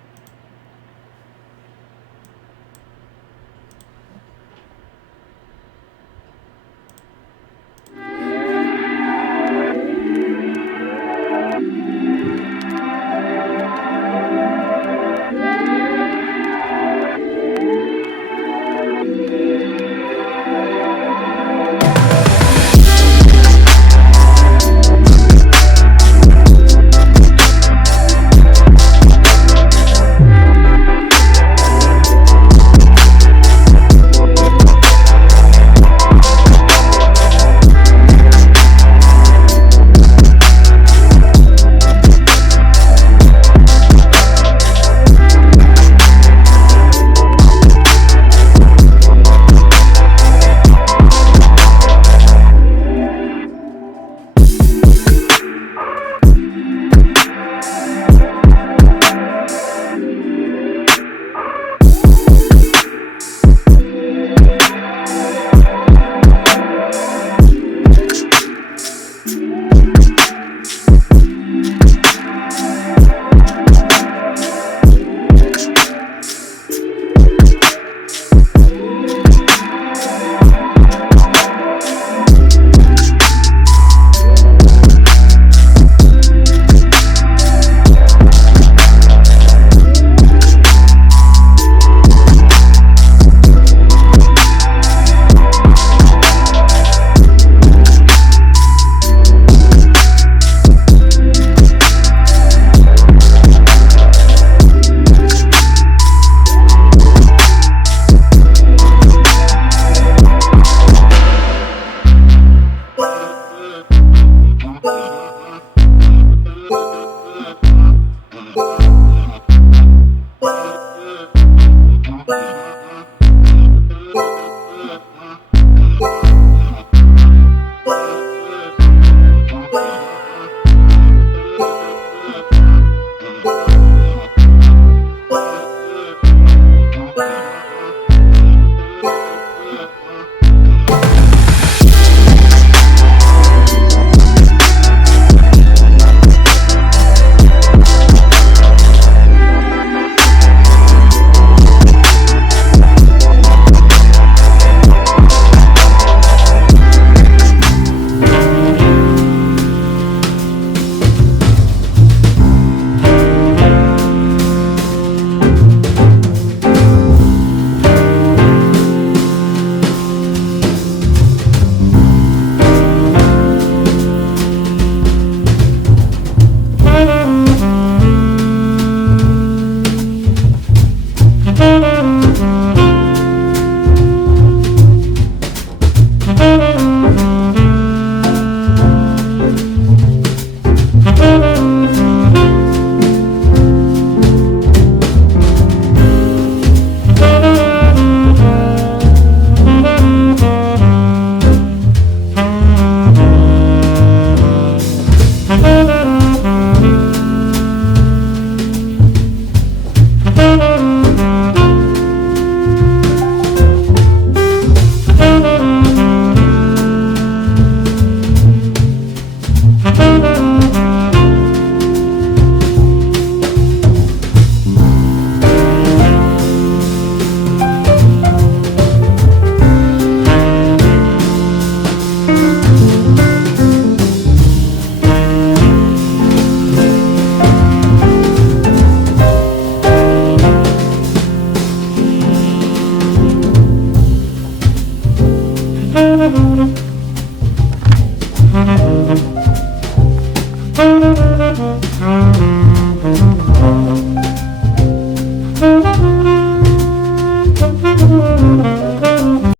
Bye.